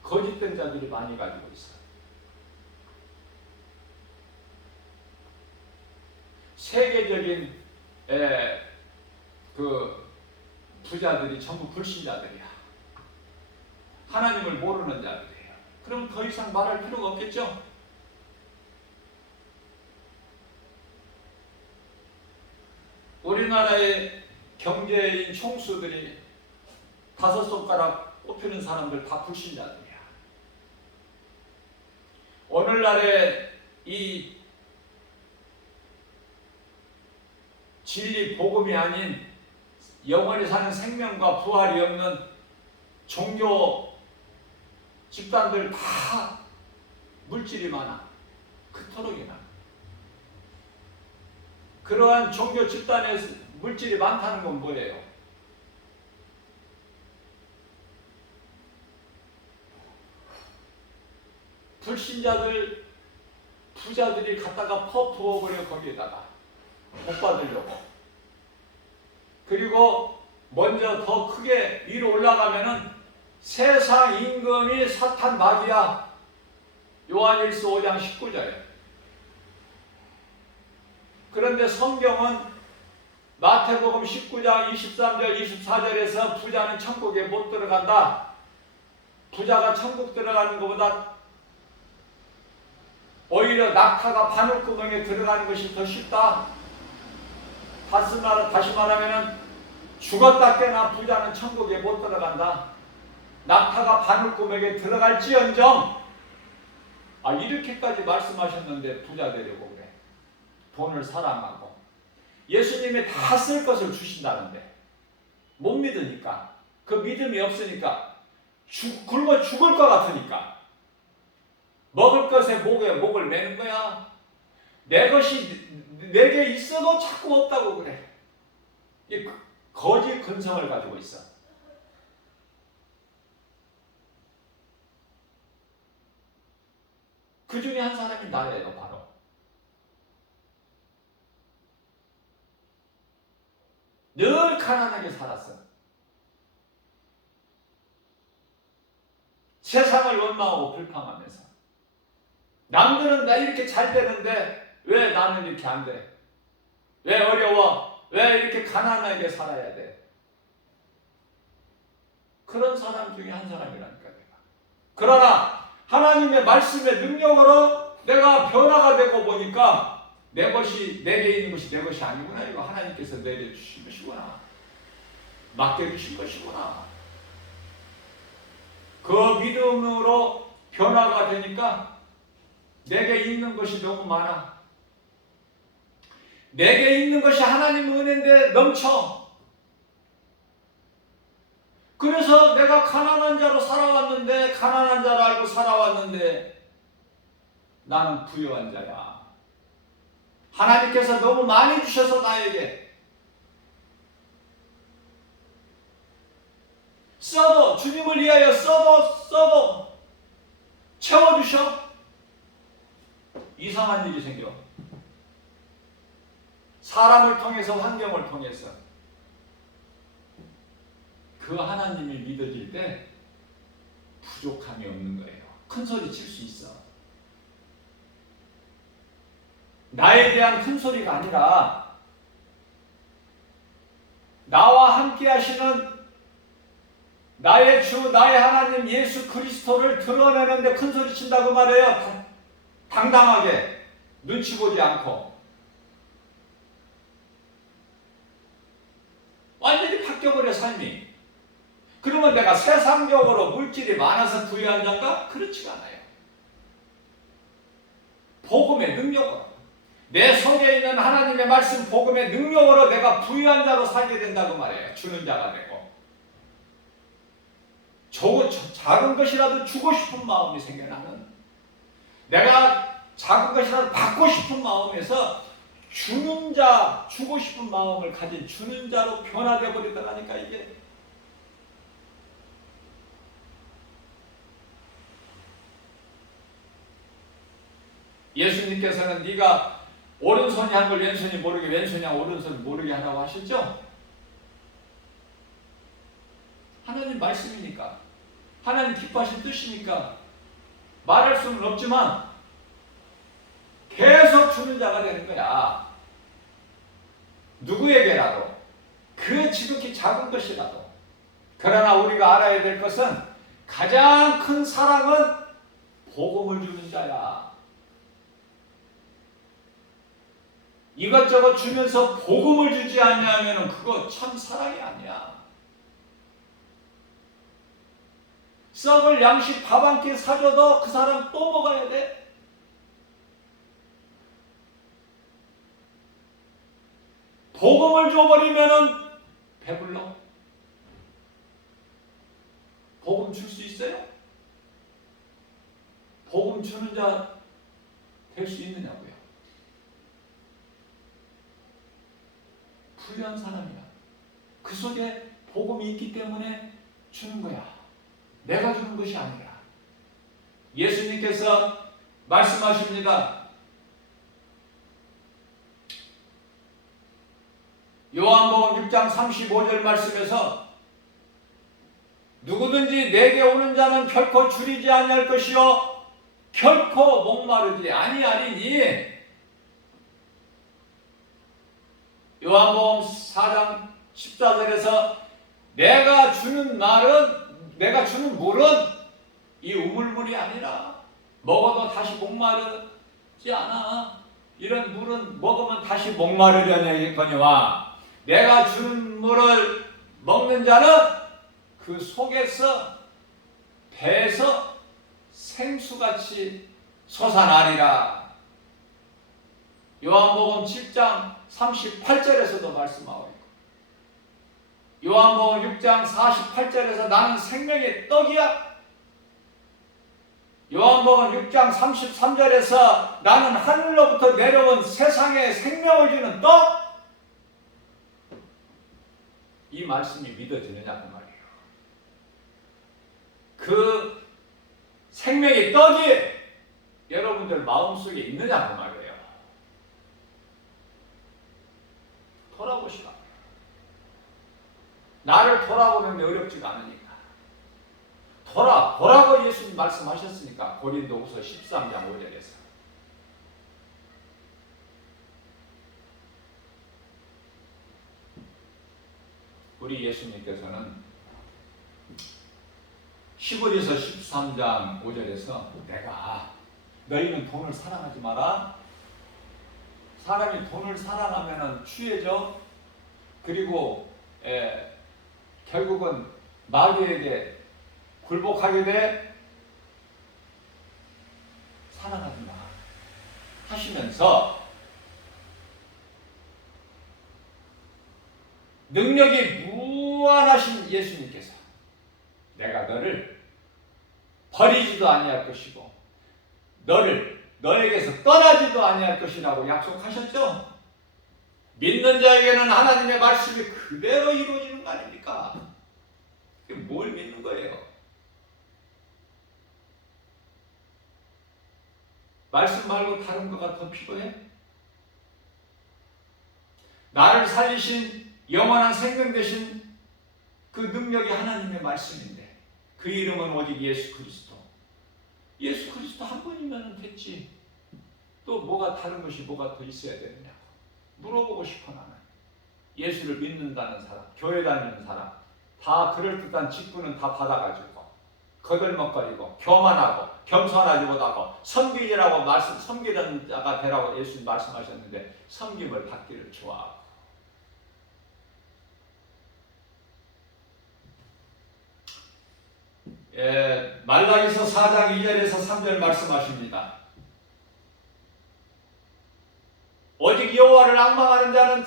거짓된 자들이 많이 가지고 있어요. 세계적인 그 부자들이 전부 불신자들이야. 하나님을 모르는 자들이에요. 그럼 더 이상 말할 필요가 없겠죠? 우리나라의 경제인 총수들이 5손가락 꼽히는 사람들 다 불신자들이야. 오늘날의 이 진리 복음이 아닌 영원히 사는 생명과 부활이 없는 종교 집단들 다 물질이 많아. 그토록이나. 그러한 종교 집단에서 물질이 많다는 건 뭐예요? 불신자들, 부자들이 갖다가 퍼부어버려 거기에다가 못 받으려고. 그리고 먼저 더 크게 위로 올라가면은 세상 임금이 사탄 마귀야. 요한일서 5장 19절. 그런데 성경은 마태복음 19장 23절 24절에서 부자는 천국에 못 들어간다. 부자가 천국 들어가는 것보다 오히려 낙타가 바늘구멍에 들어가는 것이 더 쉽다. 다시 말하면 죽었다 깨나 부자는 천국에 못 들어간다. 낙타가 바늘구멍에 들어갈지언정. 이렇게까지 말씀하셨는데 부자 되려고 그래. 돈을 사랑하고 예수님이 다 쓸 것을 주신다는데 못 믿으니까, 그 믿음이 없으니까, 굶어 죽을 것 같으니까 먹을 것에 목을 매는 거야. 내 것이 내게 있어도 자꾸 없다고 그래. 이 거짓 근성을 가지고 있어. 그 중에 한 사람이 나예요. 바로 늘 가난하게 살았어. 세상을 원망하고 불평하면서 남들은 나 이렇게 잘 되는데 왜 나는 이렇게 안 돼? 왜 어려워? 왜 이렇게 가난하게 살아야 돼? 그런 사람 중에 한 사람이라니까 내가. 그러나 하나님의 말씀의 능력으로 내가 변화가 되고 보니까 내 것이 내게 있는 것이 내 것이 아니구나. 이거 하나님께서 내려주신 것이구나. 맡겨주신 것이구나. 그 믿음으로 변화가 되니까 내게 있는 것이 너무 많아. 내게 있는 것이 하나님 은혜인데 넘쳐. 그래서 내가 가난한 자로 살아왔는데, 가난한 자로 알고 살아왔는데 나는 부유한 자야. 하나님께서 너무 많이 주셔서 나에게 써도, 주님을 위하여 써도 채워주셔. 이상한 일이 생겨. 사람을 통해서, 환경을 통해서. 그 하나님이 믿어질 때 부족함이 없는 거예요. 큰 소리 칠 수 있어. 나에 대한 큰 소리가 아니라 나와 함께 하시는 나의 주, 나의 하나님 예수 그리스도를 드러내는데 큰 소리 친다고 말해요. 당당하게, 눈치 보지 않고. 완전히 바뀌어버려 삶이. 그러면 내가 세상적으로 물질이 많아서 부유한 자인가? 그렇지가 않아요. 복음의 능력으로, 내 속에 있는 하나님의 말씀 복음의 능력으로 내가 부유한 자로 살게 된다고 말해요. 주는 자가 되고. 작은 것이라도 주고 싶은 마음이 생겨나는, 내가 작은 것이라도 받고 싶은 마음에서 주는 자, 주고 싶은 마음을 가진 주는 자로 변화되어 버리더라니까. 이게 예수님께서는 네가 오른손이 한 걸 왼손이 모르게, 왼손이 한 오른손이 모르게 하라고 하셨죠? 하나님 말씀이니까, 하나님 기뻐하신 뜻이니까 말할 수는 없지만 계속 주는 자가 되는 거야. 누구에게라도, 그 지극히 작은 것이라도. 그러나 우리가 알아야 될 것은 가장 큰 사랑은 복음을 주는 자야. 이것저것 주면서 복음을 주지 않냐면 그거 참 사랑이 아니야. 썩을 양식 밥 한 끼 사줘도 그 사람 또 먹어야 돼. 복음을 줘버리면은 배불러. 복음 줄 수 있어요? 복음 주는 자 될 수 있느냐고요. 불리한 사람이야. 그 속에 복음이 있기 때문에 주는 거야. 내가 주는 것이 아니라. 예수님께서 말씀하십니다. 요한복음 6장 35절 말씀에서 누구든지 내게 오는 자는 결코 줄이지 아니할 것이요 결코 목마르지 아니하리니. 요한복음 4장 14절에서 내가 주는 물은 이 우물물이 아니라 먹어도 다시 목마르지 않아. 이런 물은 먹으면 다시 목마르려니거니와 내가 주는 물을 먹는 자는 그 속에서 배에서 생수같이 솟아나리라. 요한복음 7장 38절에서도 말씀하고 있고 요한복음 6장 48절에서 나는 생명의 떡이야. 요한복음 6장 33절에서 나는 하늘로부터 내려온 세상에 생명을 주는 떡. 이 말씀이 믿어지느냐 그 말이에요. 그 생명의 떡이 여러분들 마음속에 있느냐 그 말이에요. 돌아보시라. 나를 돌아보는데 어렵지가 않으니까. 돌아보라고 예수님 말씀하셨으니까. 고린도후서 13장 5절에서. 우리 예수님께서는 히브리서 13장 5절에서 내가 너희는 돈을 사랑하지 마라. 사람이 돈을 사랑하면 취해져. 그리고 결국은 마귀에게 굴복하게 돼. 사랑하지 마 하시면서 능력이 무한하신 예수님께서 내가 너를 버리지도 아니할 것이고 너에게서 떠나지도 아니할 것이라고 약속하셨죠? 믿는 자에게는 하나님의 말씀이 그대로 이루어지는 거 아닙니까? 뭘 믿는 거예요? 말씀 말고 다른 거가 더 필요해? 나를 살리신 영원한 생명 되신 그 능력이 하나님의 말씀인데 그 이름은 오직 예수 그리스도. 예수 그리스도 한 번이면 됐지. 또 뭐가 다른 것이 뭐가 더 있어야 되느냐고 물어보고 싶어. 나는 예수를 믿는다는 사람, 교회 다니는 사람 다 그럴듯한 직분은 다 받아가지고 거들먹거리고 교만하고 겸손하지 못하고 섬기는 자가 되라고 예수님 말씀하셨는데 섬김을 받기를 좋아하고 말라기서 4장 2절에서 3절 말씀하십니다. 오직 여호와를 앙망하는 자는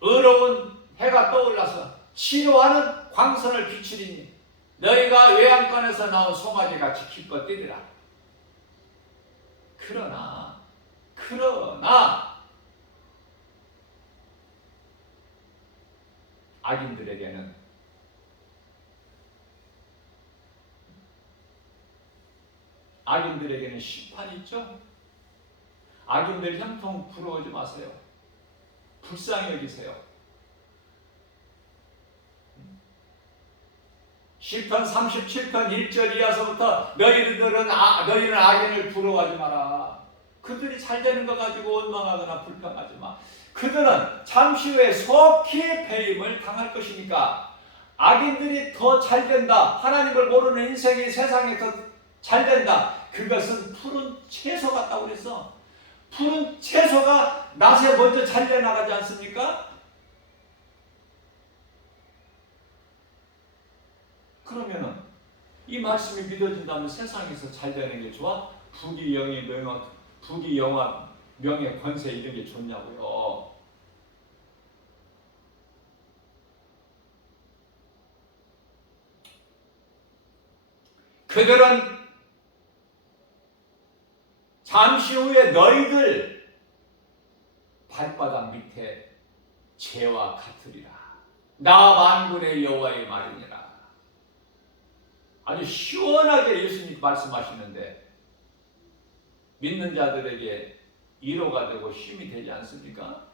의로운 해가 떠올라서 치료하는 광선을 비추리니 너희가 외양간에서 나온 송아지같이 기뻐 뛰리라. 그러나 악인들에게는 악인들에게는 심판이 있죠. 악인들 형통 부러워하지 마세요. 불쌍히 여기세요. 시편 37편 1절 이하서부터 너희는 악인을 부러워하지 마라. 그들이 잘 되는 거 가지고 원망하거나 불평하지 마. 그들은 잠시 후에 속히 배임을 당할 것이니까. 악인들이 더 잘 된다. 하나님을 모르는 인생이 세상에 더 잘 된다. 그것은 푸른 채소 같다고 그랬어. 푸른 채소가 낫에 먼저 잘려나가지 않습니까? 그러면은 이 말씀이 믿어진다면 세상에서 잘 되는 게 좋아? 부귀 영화 명예 권세 이런 게 좋냐고요. 그들은 잠시 후에 너희들 발바닥 밑에 재와 같으리라. 나 만군의 여호와의 말이니라. 아주 시원하게 예수님 말씀하시는데 믿는 자들에게 위로가 되고 힘이 되지 않습니까?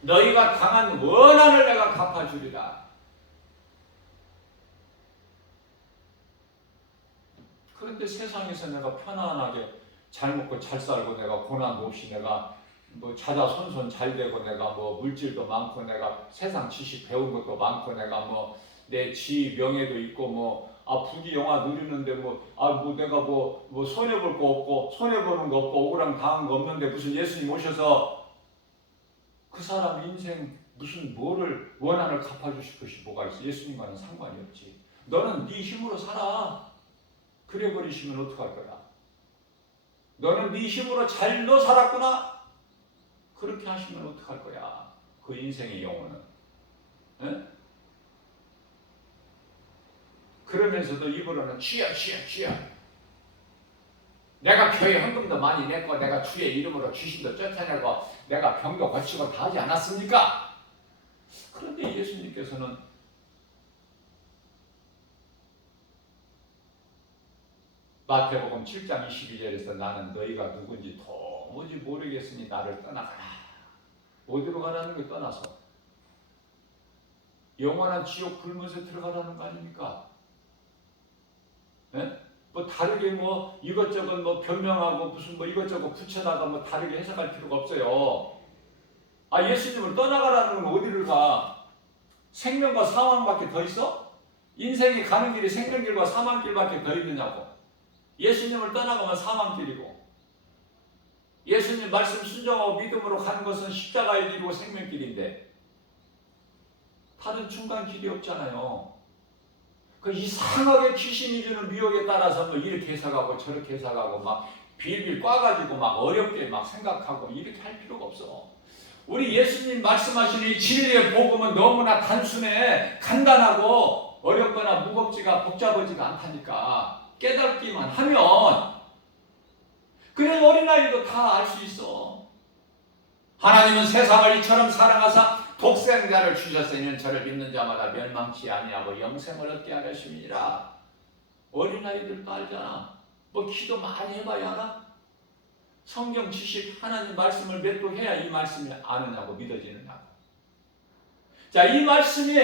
너희가 당한 원한을 내가 갚아주리라. 그런데 세상에서 내가 편안하게 잘 먹고 잘 살고 내가 고난 없이 내가 뭐 자자손손 잘 되고 내가 뭐 물질도 많고 내가 세상 지식 배운 것도 많고 내가 뭐 내 지위 명예도 있고 뭐 부귀 영화 누리는데 내가 뭐 손해 볼 거 없고 손해 보는 거 없고 억울함 당한 거 없는데 무슨 예수님 오셔서 그 사람 인생 무슨 뭐를 원한을 갚아주실 것이 뭐가 있어? 예수님과는 상관이 없지. 너는 네 힘으로 살아. 그래 버리시면 어떡할 거야? 너는 네 힘으로 잘도 살았구나. 그렇게 하시면 어떡할 거야? 그 인생의 영혼은. 에? 그러면서도 입으로는 주여 내가 교회 헌금도 많이 냈고 내가 주의 이름으로 귀신도 쫓아내고 내가 병도 고치고 다 하지 않았습니까? 그런데 예수님께서는 마태복음 7장 22절에서 나는 너희가 누군지 도무지 모르겠으니 나를 떠나가라. 어디로 가라는 게 떠나서 영원한 지옥 불못에 들어가라는 거 아닙니까? 네? 뭐 다르게 뭐 이것저것 뭐 변명하고 무슨 뭐 이것저것 붙여다가 뭐 다르게 해석할 필요가 없어요. 예수님을 떠나가라는 건 어디를 가? 생명과 사망밖에 더 있어? 인생이 가는 길이 생명길과 사망길밖에 더 있느냐고. 예수님을 떠나가면 사망길이고 예수님 말씀 순종하고 믿음으로 가는 것은 십자가의 길이고 생명길인데 다른 중간 길이 없잖아요. 그 이상하게 귀신이 주는 미혹에 따라서 뭐 이렇게 해석하고 저렇게 해석하고 막 빌빌 꽈가지고 막 어렵게 막 생각하고 이렇게 할 필요가 없어. 우리 예수님 말씀하시는 이 진리의 복음은 너무나 단순해. 간단하고 어렵거나 무겁지가 복잡하지가 않다니까. 깨닫기만 하면 그래 어린아이도 다 알 수 있어. 하나님은 세상을 이처럼 사랑하사 독생자를 주셨으니 저를 믿는 자마다 멸망치 아니하고 영생을 얻게 하려심이니라. 어린아이들도 알잖아. 뭐 기도 많이 해봐야 알아? 성경 지식 하나님 말씀을 몇 도 해야 이 말씀이 아느냐고 믿어지느냐고. 자, 이 말씀이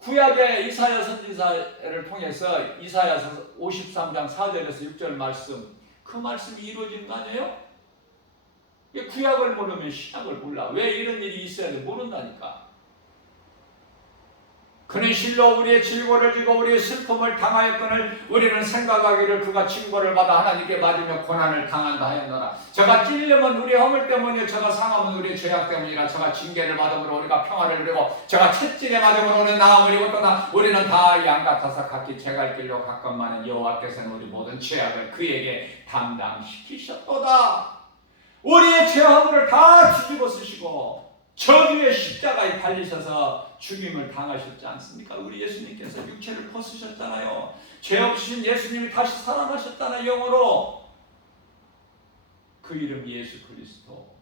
구약의 이사야 선지자를 통해서 이사야서 53장 4절에서 6절 말씀, 그 말씀이 이루어지는 거 아니에요? 구약을 모르면 신약을 몰라. 왜 이런 일이 있어야 돼? 모른다니까. 그는 실로 우리의 질고를 지고 우리의 슬픔을 당하였거늘 우리는 생각하기를 그가 징벌을 받아 하나님께 맞으며 고난을 당한다 하였노라. 저가 찔림은 우리의 허물 때문이요 저가 상함은 우리의 죄악 때문이라. 저가 징계를 받음으로 우리가 평화를 누리고 저가 채찍에 맞음으로 우리는 나음을 입었도다. 우리는 다 양 같아서 각기 제갈 길로 가건만은 여호와께서는 우리 모든 죄악을 그에게 담당시키셨도다. 우리의 죄악을 다 뒤집어 쓰시고 저 뒤에 십자가에 달리셔서 죽임을 당하셨지 않습니까? 우리 예수님께서 육체를 벗으셨잖아요. 죄 없으신 예수님이 다시 살아나셨잖아요. 영으로. 그 이름 예수 그리스도.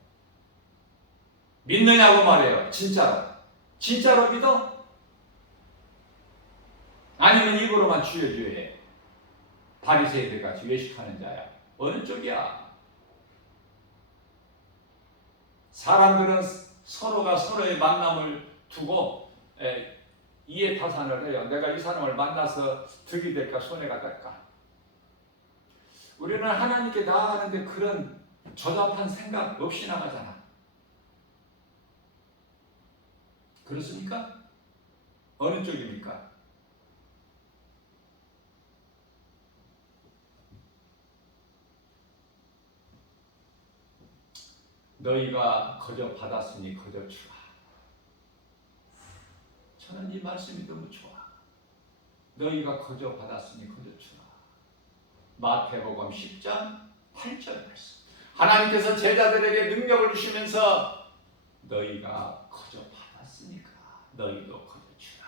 믿느냐고 말해요. 진짜로. 진짜로 믿어? 아니면 입으로만 주여 해. 바리새인들 같이 외식하는 자야. 어느 쪽이야? 사람들은 서로가 서로의 만남을 두고 이해타산을 해요. 내가 이 사람을 만나서 득이 될까 손해가 될까. 우리는 하나님께 나아가는데 그런 저잡한 생각 없이 나가잖아. 그렇습니까? 어느 쪽입니까? 너희가 거저 받았으니 거저 주라. 저는 이 말씀이 너무 좋아. 너희가 거저 받았으니 거저 주라. 마태복음 10장 8절 말씀. 하나님께서 제자들에게 능력을 주시면서 너희가 거저 받았으니까 너희도 거저 주라.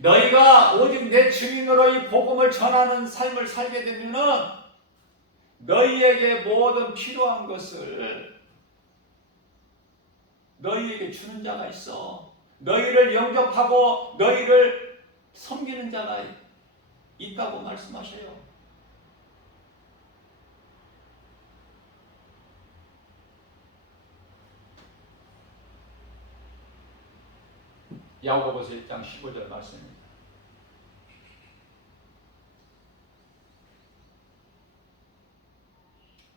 너희가 오직 내 증인으로 이 복음을 전하는 삶을 살게 되면은 너희에게 모든 필요한 것을 너희에게 주는 자가 있어. 너희를 영접하고 너희를 섬기는 자가 있다고 말씀하셔요. 야고보서 1장 15절 말씀입니다.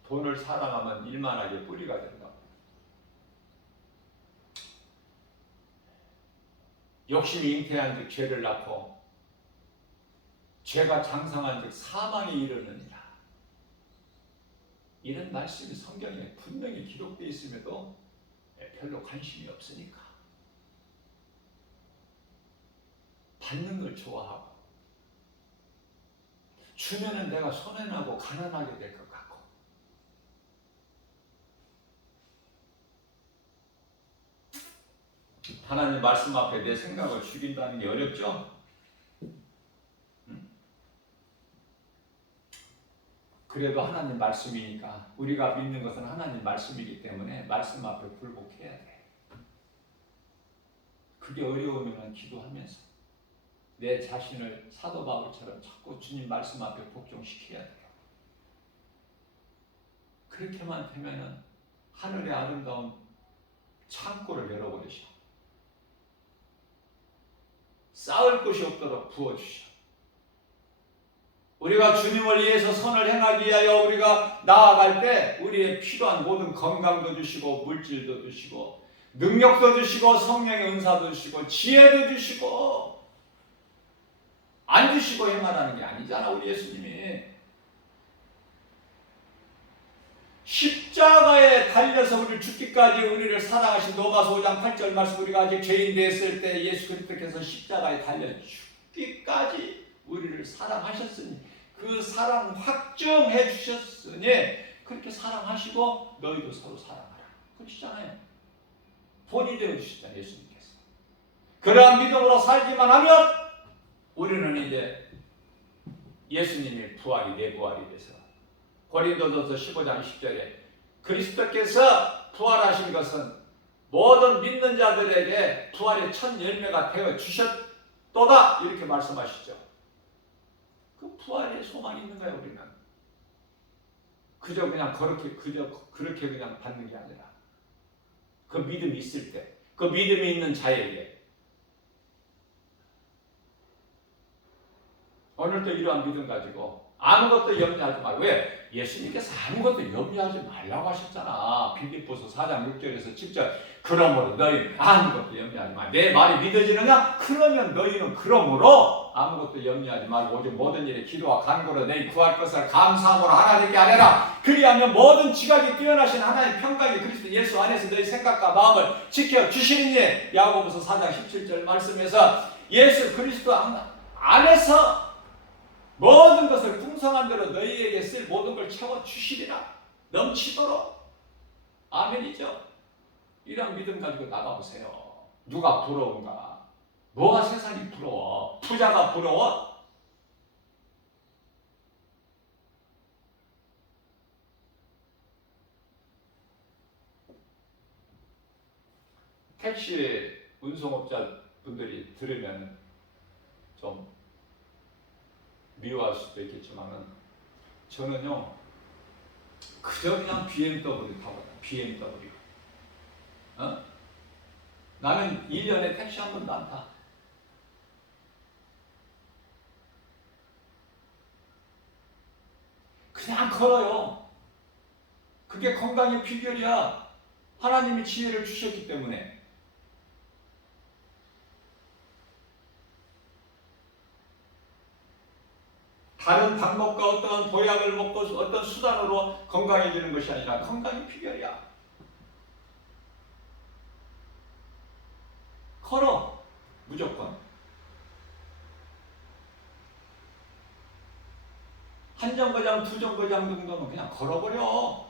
돈을 사랑하면 일만하게 뿌리가 된다. 욕심이 잉태한 즉 죄를 낳고 죄가 장성한 즉 사망에 이르느니라. 이런 말씀이 성경에 분명히 기록되어 있음에도 별로 관심이 없으니까 받는 걸 좋아하고 주면은 내가 손해나고 가난하게 될 것 같고 하나님 말씀 앞에 내 생각을 죽인다는 게 어렵죠? 그래도 하나님 말씀이니까 우리가 믿는 것은 하나님 말씀이기 때문에 말씀 앞에 굴복해야 돼. 그게 어려우면 기도하면서 내 자신을 사도 바울처럼 자꾸 주님 말씀 앞에 복종시켜야 돼요. 그렇게만 되면은 하늘의 아름다운 창고를 열어버리셔. 쌓을 곳이 없도록 부어주셔. 우리가 주님을 위해서 선을 행하기 위하여 우리가 나아갈 때 우리의 필요한 모든 건강도 주시고 물질도 주시고 능력도 주시고 성령의 은사도 주시고 지혜도 주시고 안 주시고 행하라는 게 아니잖아. 우리 예수님이 십자가에 달려서 우리를 죽기까지 우리를 사랑하신 로마서 5장 8절 말씀. 우리가 아직 죄인 됐을 때 예수 그리스도께서 십자가에 달려 죽기까지 우리를 사랑하셨으니 그 사랑 확증해 주셨으니 그렇게 사랑하시고 너희도 서로 사랑하라. 그러시잖아요. 본이 되어 주셨잖아요. 예수님께서. 그러한 믿음으로 살기만 하면 우리는 이제 예수님의 부활이 내 부활이 돼서 고린도전서 15장 10절에 그리스도께서 부활하신 것은 모든 믿는 자들에게 부활의 첫 열매가 되어 주셨도다 이렇게 말씀하시죠. 그 부활의 소망이 있는 거야. 우리는 그저 그냥 그렇게 그냥 받는 게 아니라 그 믿음이 있을 때, 그 믿음이 있는 자에게 오늘도 이러한 믿음 가지고 아무것도 염려하지 말고. 왜? 예수님께서 아무것도 염려하지 말라고 하셨잖아. 빌립보서 4장 6절에서 7절. 그러므로 너희 아무것도 염려하지 마. 내 말이 믿어지느냐? 그러면 너희는 그러므로 아무것도 염려하지 말고 오직 모든 일에 기도와 간구로 너희 구할 것을 감사함으로 하나님께 아뢰라. 그리하면 모든 지각이 뛰어나신 하나님 평강이 그리스도 예수 안에서 너희 생각과 마음을 지켜주시리니. 야고보서 4장 17절 말씀에서 예수 그리스도 안에서 모든 것을 풍성한 대로 너희에게 쓸 모든 걸 채워주시리라. 넘치도록. 아멘이죠. 이런 믿음 가지고 나가보세요. 누가 부러운가? 뭐가 세상이 부러워? 부자가 부러워? 택시 운송업자 분들이 들으면 좀 미워할 수도 있겠지만은 저는요 그냥 BMW 타거든요. BMW. 나는 1년에 택시 한 번도 안 타. 그냥 걸어요. 그게 건강의 비결이야. 하나님이 지혜를 주셨기 때문에. 다른 방법과 어떠한 보약을 먹고 어떤 수단으로 건강해지는 것이 아니라 건강의 비결이야. 걸어. 무조건. 한 정거장, 두 정거장 정도는 그냥 걸어버려.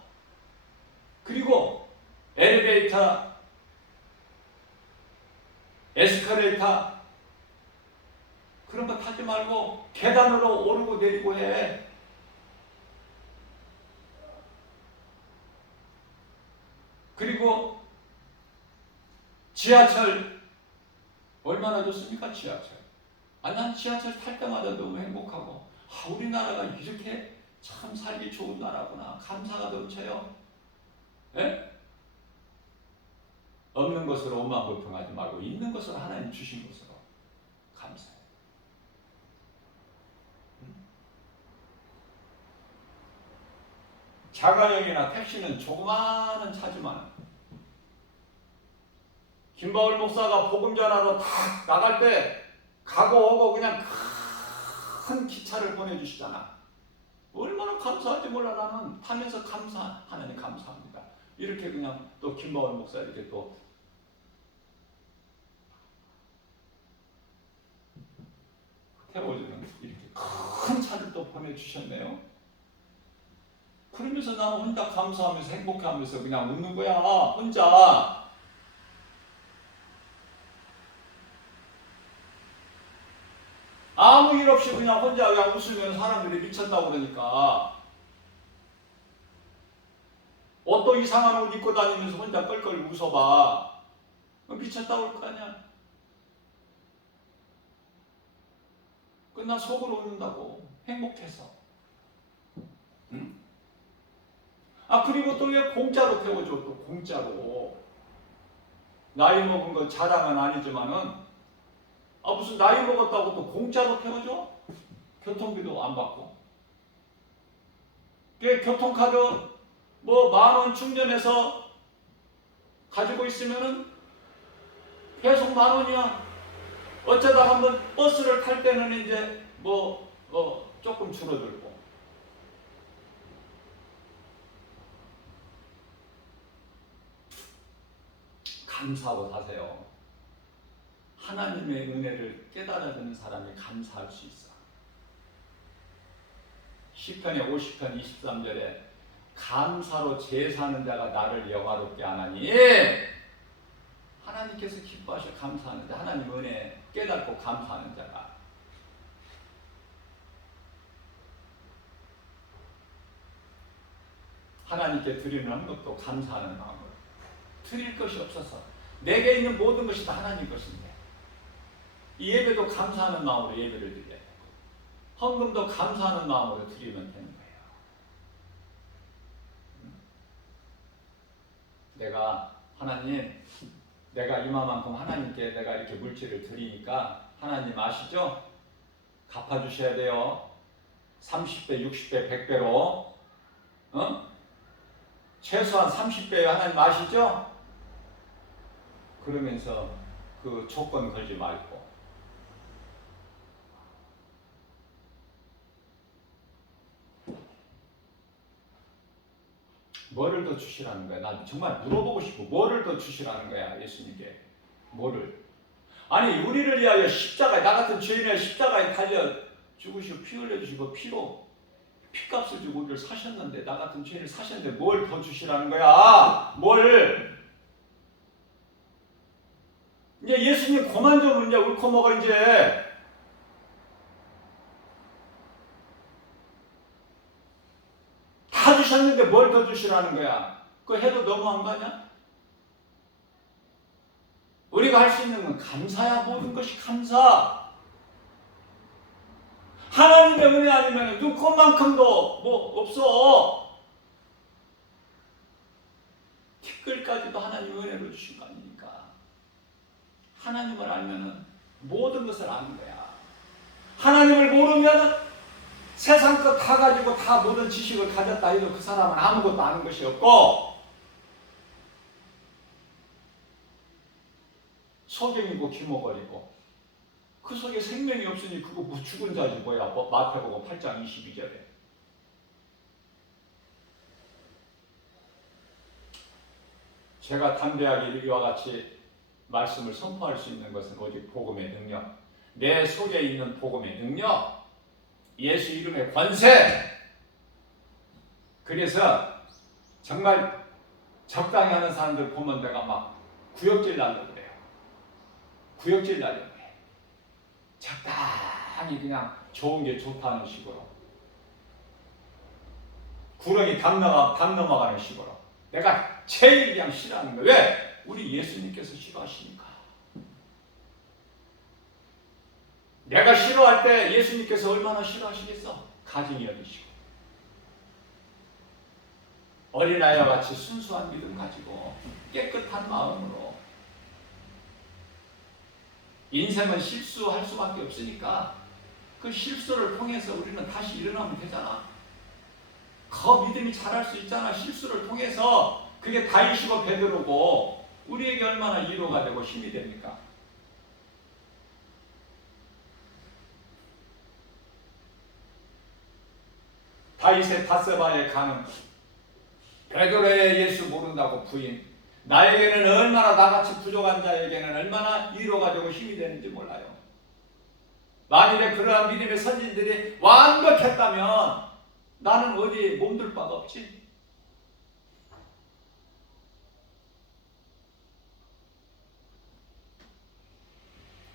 그리고 엘리베이터, 에스컬레이터 그런 거 타지 말고 계단으로 오르고 내리고 해. 그리고 지하철 얼마나 좋습니까? 지하철. 난 지하철 탈 때마다 너무 행복하고 우리나라가 이렇게 참 살기 좋은 나라구나. 감사가 넘쳐요. 예? 없는 것으로 오만불평하지 말고 있는 것으로 하나님 주신 것으로 감사해요. 자가용이나 택시는 조그마한 차지만 김바울 목사가 복음 전하러 다 나갈 때 가고 오고 그냥 큰 기차를 보내주시잖아. 얼마나 감사한지 몰라. 나는 타면서 하나님 감사합니다. 이렇게 그냥 또 김바울 목사 이렇게 또 태워주는 이렇게 큰 차를 또 보내주셨네요. 그러면서 나는 혼자 감사하면서 행복해하면서 그냥 웃는 거야. 혼자. 아무 일 없이 그냥 혼자 그냥 웃으면 사람들이 미쳤다고 그러니까. 옷도 이상한 옷 입고 다니면서 혼자 껄껄 웃어봐. 미쳤다고 그럴 거 아니야. 나 속으로 웃는다고. 행복해서. 응? 그리고 또 왜 공짜로 태워줘. 또 공짜로. 나이 먹은 거 자랑은 아니지만은 무슨 나이 먹었다고 또 공짜로 태워줘? 교통비도 안 받고. 교통카드 뭐 10,000원 충전해서 가지고 있으면은 계속 10,000원이야. 어쩌다 한번 버스를 탈 때는 이제 조금 줄어들고. 감사하고 사세요. 하나님의 은혜를 깨달아주는 사람이 감사할 수 있어. 시편의 50편 23절에 감사로 제사하는 자가 나를 영화롭게 하나니. 하나님께서 기뻐하셔. 감사하는 자. 하나님 은혜 깨닫고 감사하는 자가. 하나님께 드리는 헌금도 감사하는 마음으로. 드릴 것이 없어서 내게 있는 모든 것이 다 하나님 것인데 이 예배도 감사하는 마음으로 예배를 드려야 되고 헌금도 감사하는 마음으로 드리면 되는 거예요. 하나님 내가 이만큼 하나님께 내가 이렇게 물질을 드리니까 하나님 아시죠? 갚아주셔야 돼요. 30배, 60배, 100배로 최소한 30배 하나님 아시죠? 그러면서 그 조건 걸지 말고 뭐를 더 주시라는 거야? 나 정말 물어보고 싶어. 뭐를 더 주시라는 거야? 예수님께. 뭐를? 아니 우리를 위하여 십자가에 나 같은 죄인의 십자가에 달려 죽으시고 피 흘려주시고 피로 피값을 주고 우리를 사셨는데 나 같은 죄인을 사셨는데 뭘 더 주시라는 거야? 뭘? 이제 예수님 그만 좀 이제 옳고 먹어 이제. 다 주셨는데 뭘 더 주시라는 거야? 그거 해도 너무한 거 아니야? 우리가 우리가 할 수 있는 건 감사야. 모든 것이 감사. 하나님의 은혜 아니면 눈꽃만큼도 뭐 없어. 티끌까지도 하나님의 은혜로 주신 거 아닙니까? 하나님을 알면은 모든 것을 아는 거야. 하나님을 모르면 세상 것 다 가지고 다 모든 지식을 가졌다 해도 그 사람은 아무것도 아는 것이 없고, 소경이고 기모거리고 그 속에 생명이 없으니 그거 뭐 죽은 자지 뭐야. 마태복음 8장 22절에. 제가 담대하게 이와 같이 말씀을 선포할 수 있는 것은 오직 복음의 능력, 내 속에 있는 복음의 능력, 예수 이름의 권세. 그래서 정말 적당히 하는 사람들 보면 내가 막 구역질 나려고 그래요. 구역질 나려고 해. 적당히 그냥 좋은 게 좋다는 식으로, 구렁이 담 넘어가는 식으로 내가 제일 그냥 싫어하는 거예요. 왜? 우리 예수님께서 싫어하시니까. 내가 싫어할 때 예수님께서 얼마나 싫어하시겠어? 가증히 여기시고 어린아이와 같이 순수한 믿음 가지고 깨끗한 마음으로. 인생은 실수할 수밖에 없으니까 그 실수를 통해서 우리는 다시 일어나면 되잖아. 그 믿음이 자랄 수 있잖아. 실수를 통해서. 그게 다윗이고 베드로고 우리에게 얼마나 위로가 되고 힘이 됩니까? 다윗의 밧세바에 가는 베드로의 예수 모른다고 부인, 나에게는 얼마나 나같이 부족한 자에게는 얼마나 위로가 되고 힘이 되는지 몰라요. 만일에 그러한 믿음의 선진들이 완벽했다면 나는 어디에 몸둘 바가 없지.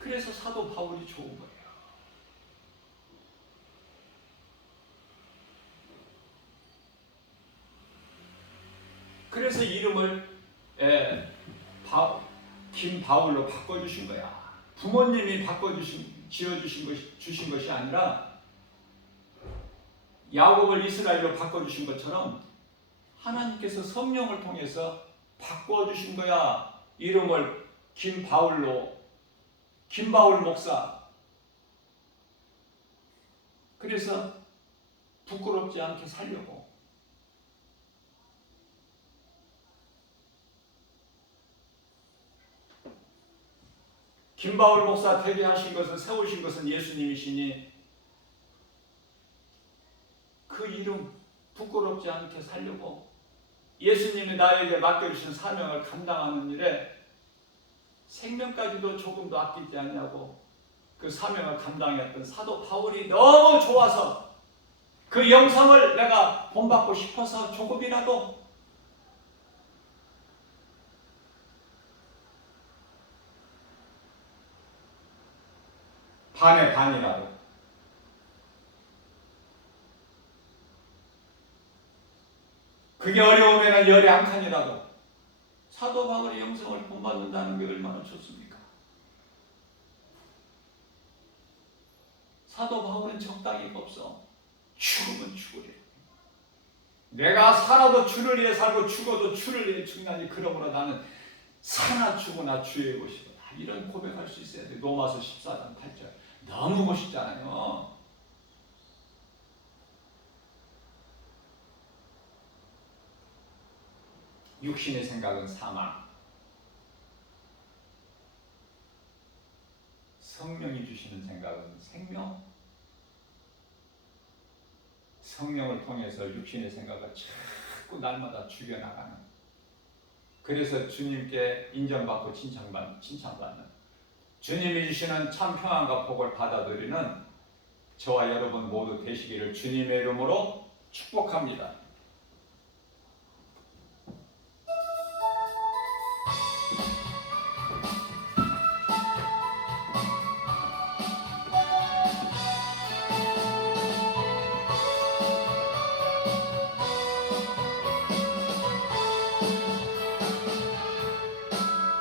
그래서 사도 바울이 좋은 거예요. 그래서 이름을 김바울로 바꿔주신 거야. 부모님이 지어주신 것이 아니라 야곱을 이스라엘로 바꿔주신 것처럼 하나님께서 성령을 통해서 바꿔주신 거야. 이름을 김바울로, 김바울 목사. 그래서 부끄럽지 않게 살려고. 김바울 목사 되게 하신 것은, 세우신 것은 예수님이시니 그 이름 부끄럽지 않게 살려고 예수님이 나에게 맡겨주신 사명을 감당하는 일에 생명까지도 조금도 아끼지 않냐고 그 사명을 감당했던 사도 바울이 너무 좋아서 그 영성을 내가 본받고 싶어서 조금이라도 반의 반이라도 그게 어려우면 열에 한 칸이라도 사도 바울의 영성을 본받는다는 게 얼마나 좋습니까? 사도 바울은 적당히가 없어. 죽으면 죽으래. 내가 살아도 주를 위해 살고 죽어도 주를 위해 죽나니 그러므로 나는 사나 죽으나 주의 것이다. 이런 고백할 수 있어야 돼. 로마서 14장 8절. 너무 멋있잖아요. 육신의 생각은 사망, 성령이 주시는 생각은 생명. 성령을 통해서 육신의 생각을 자꾸 날마다 죽여나가는, 그래서 주님께 인정받고 칭찬받는, 주님이 주시는 참 평안과 복을 받아들이는 저와 여러분 모두 되시기를 주님의 이름으로 축복합니다.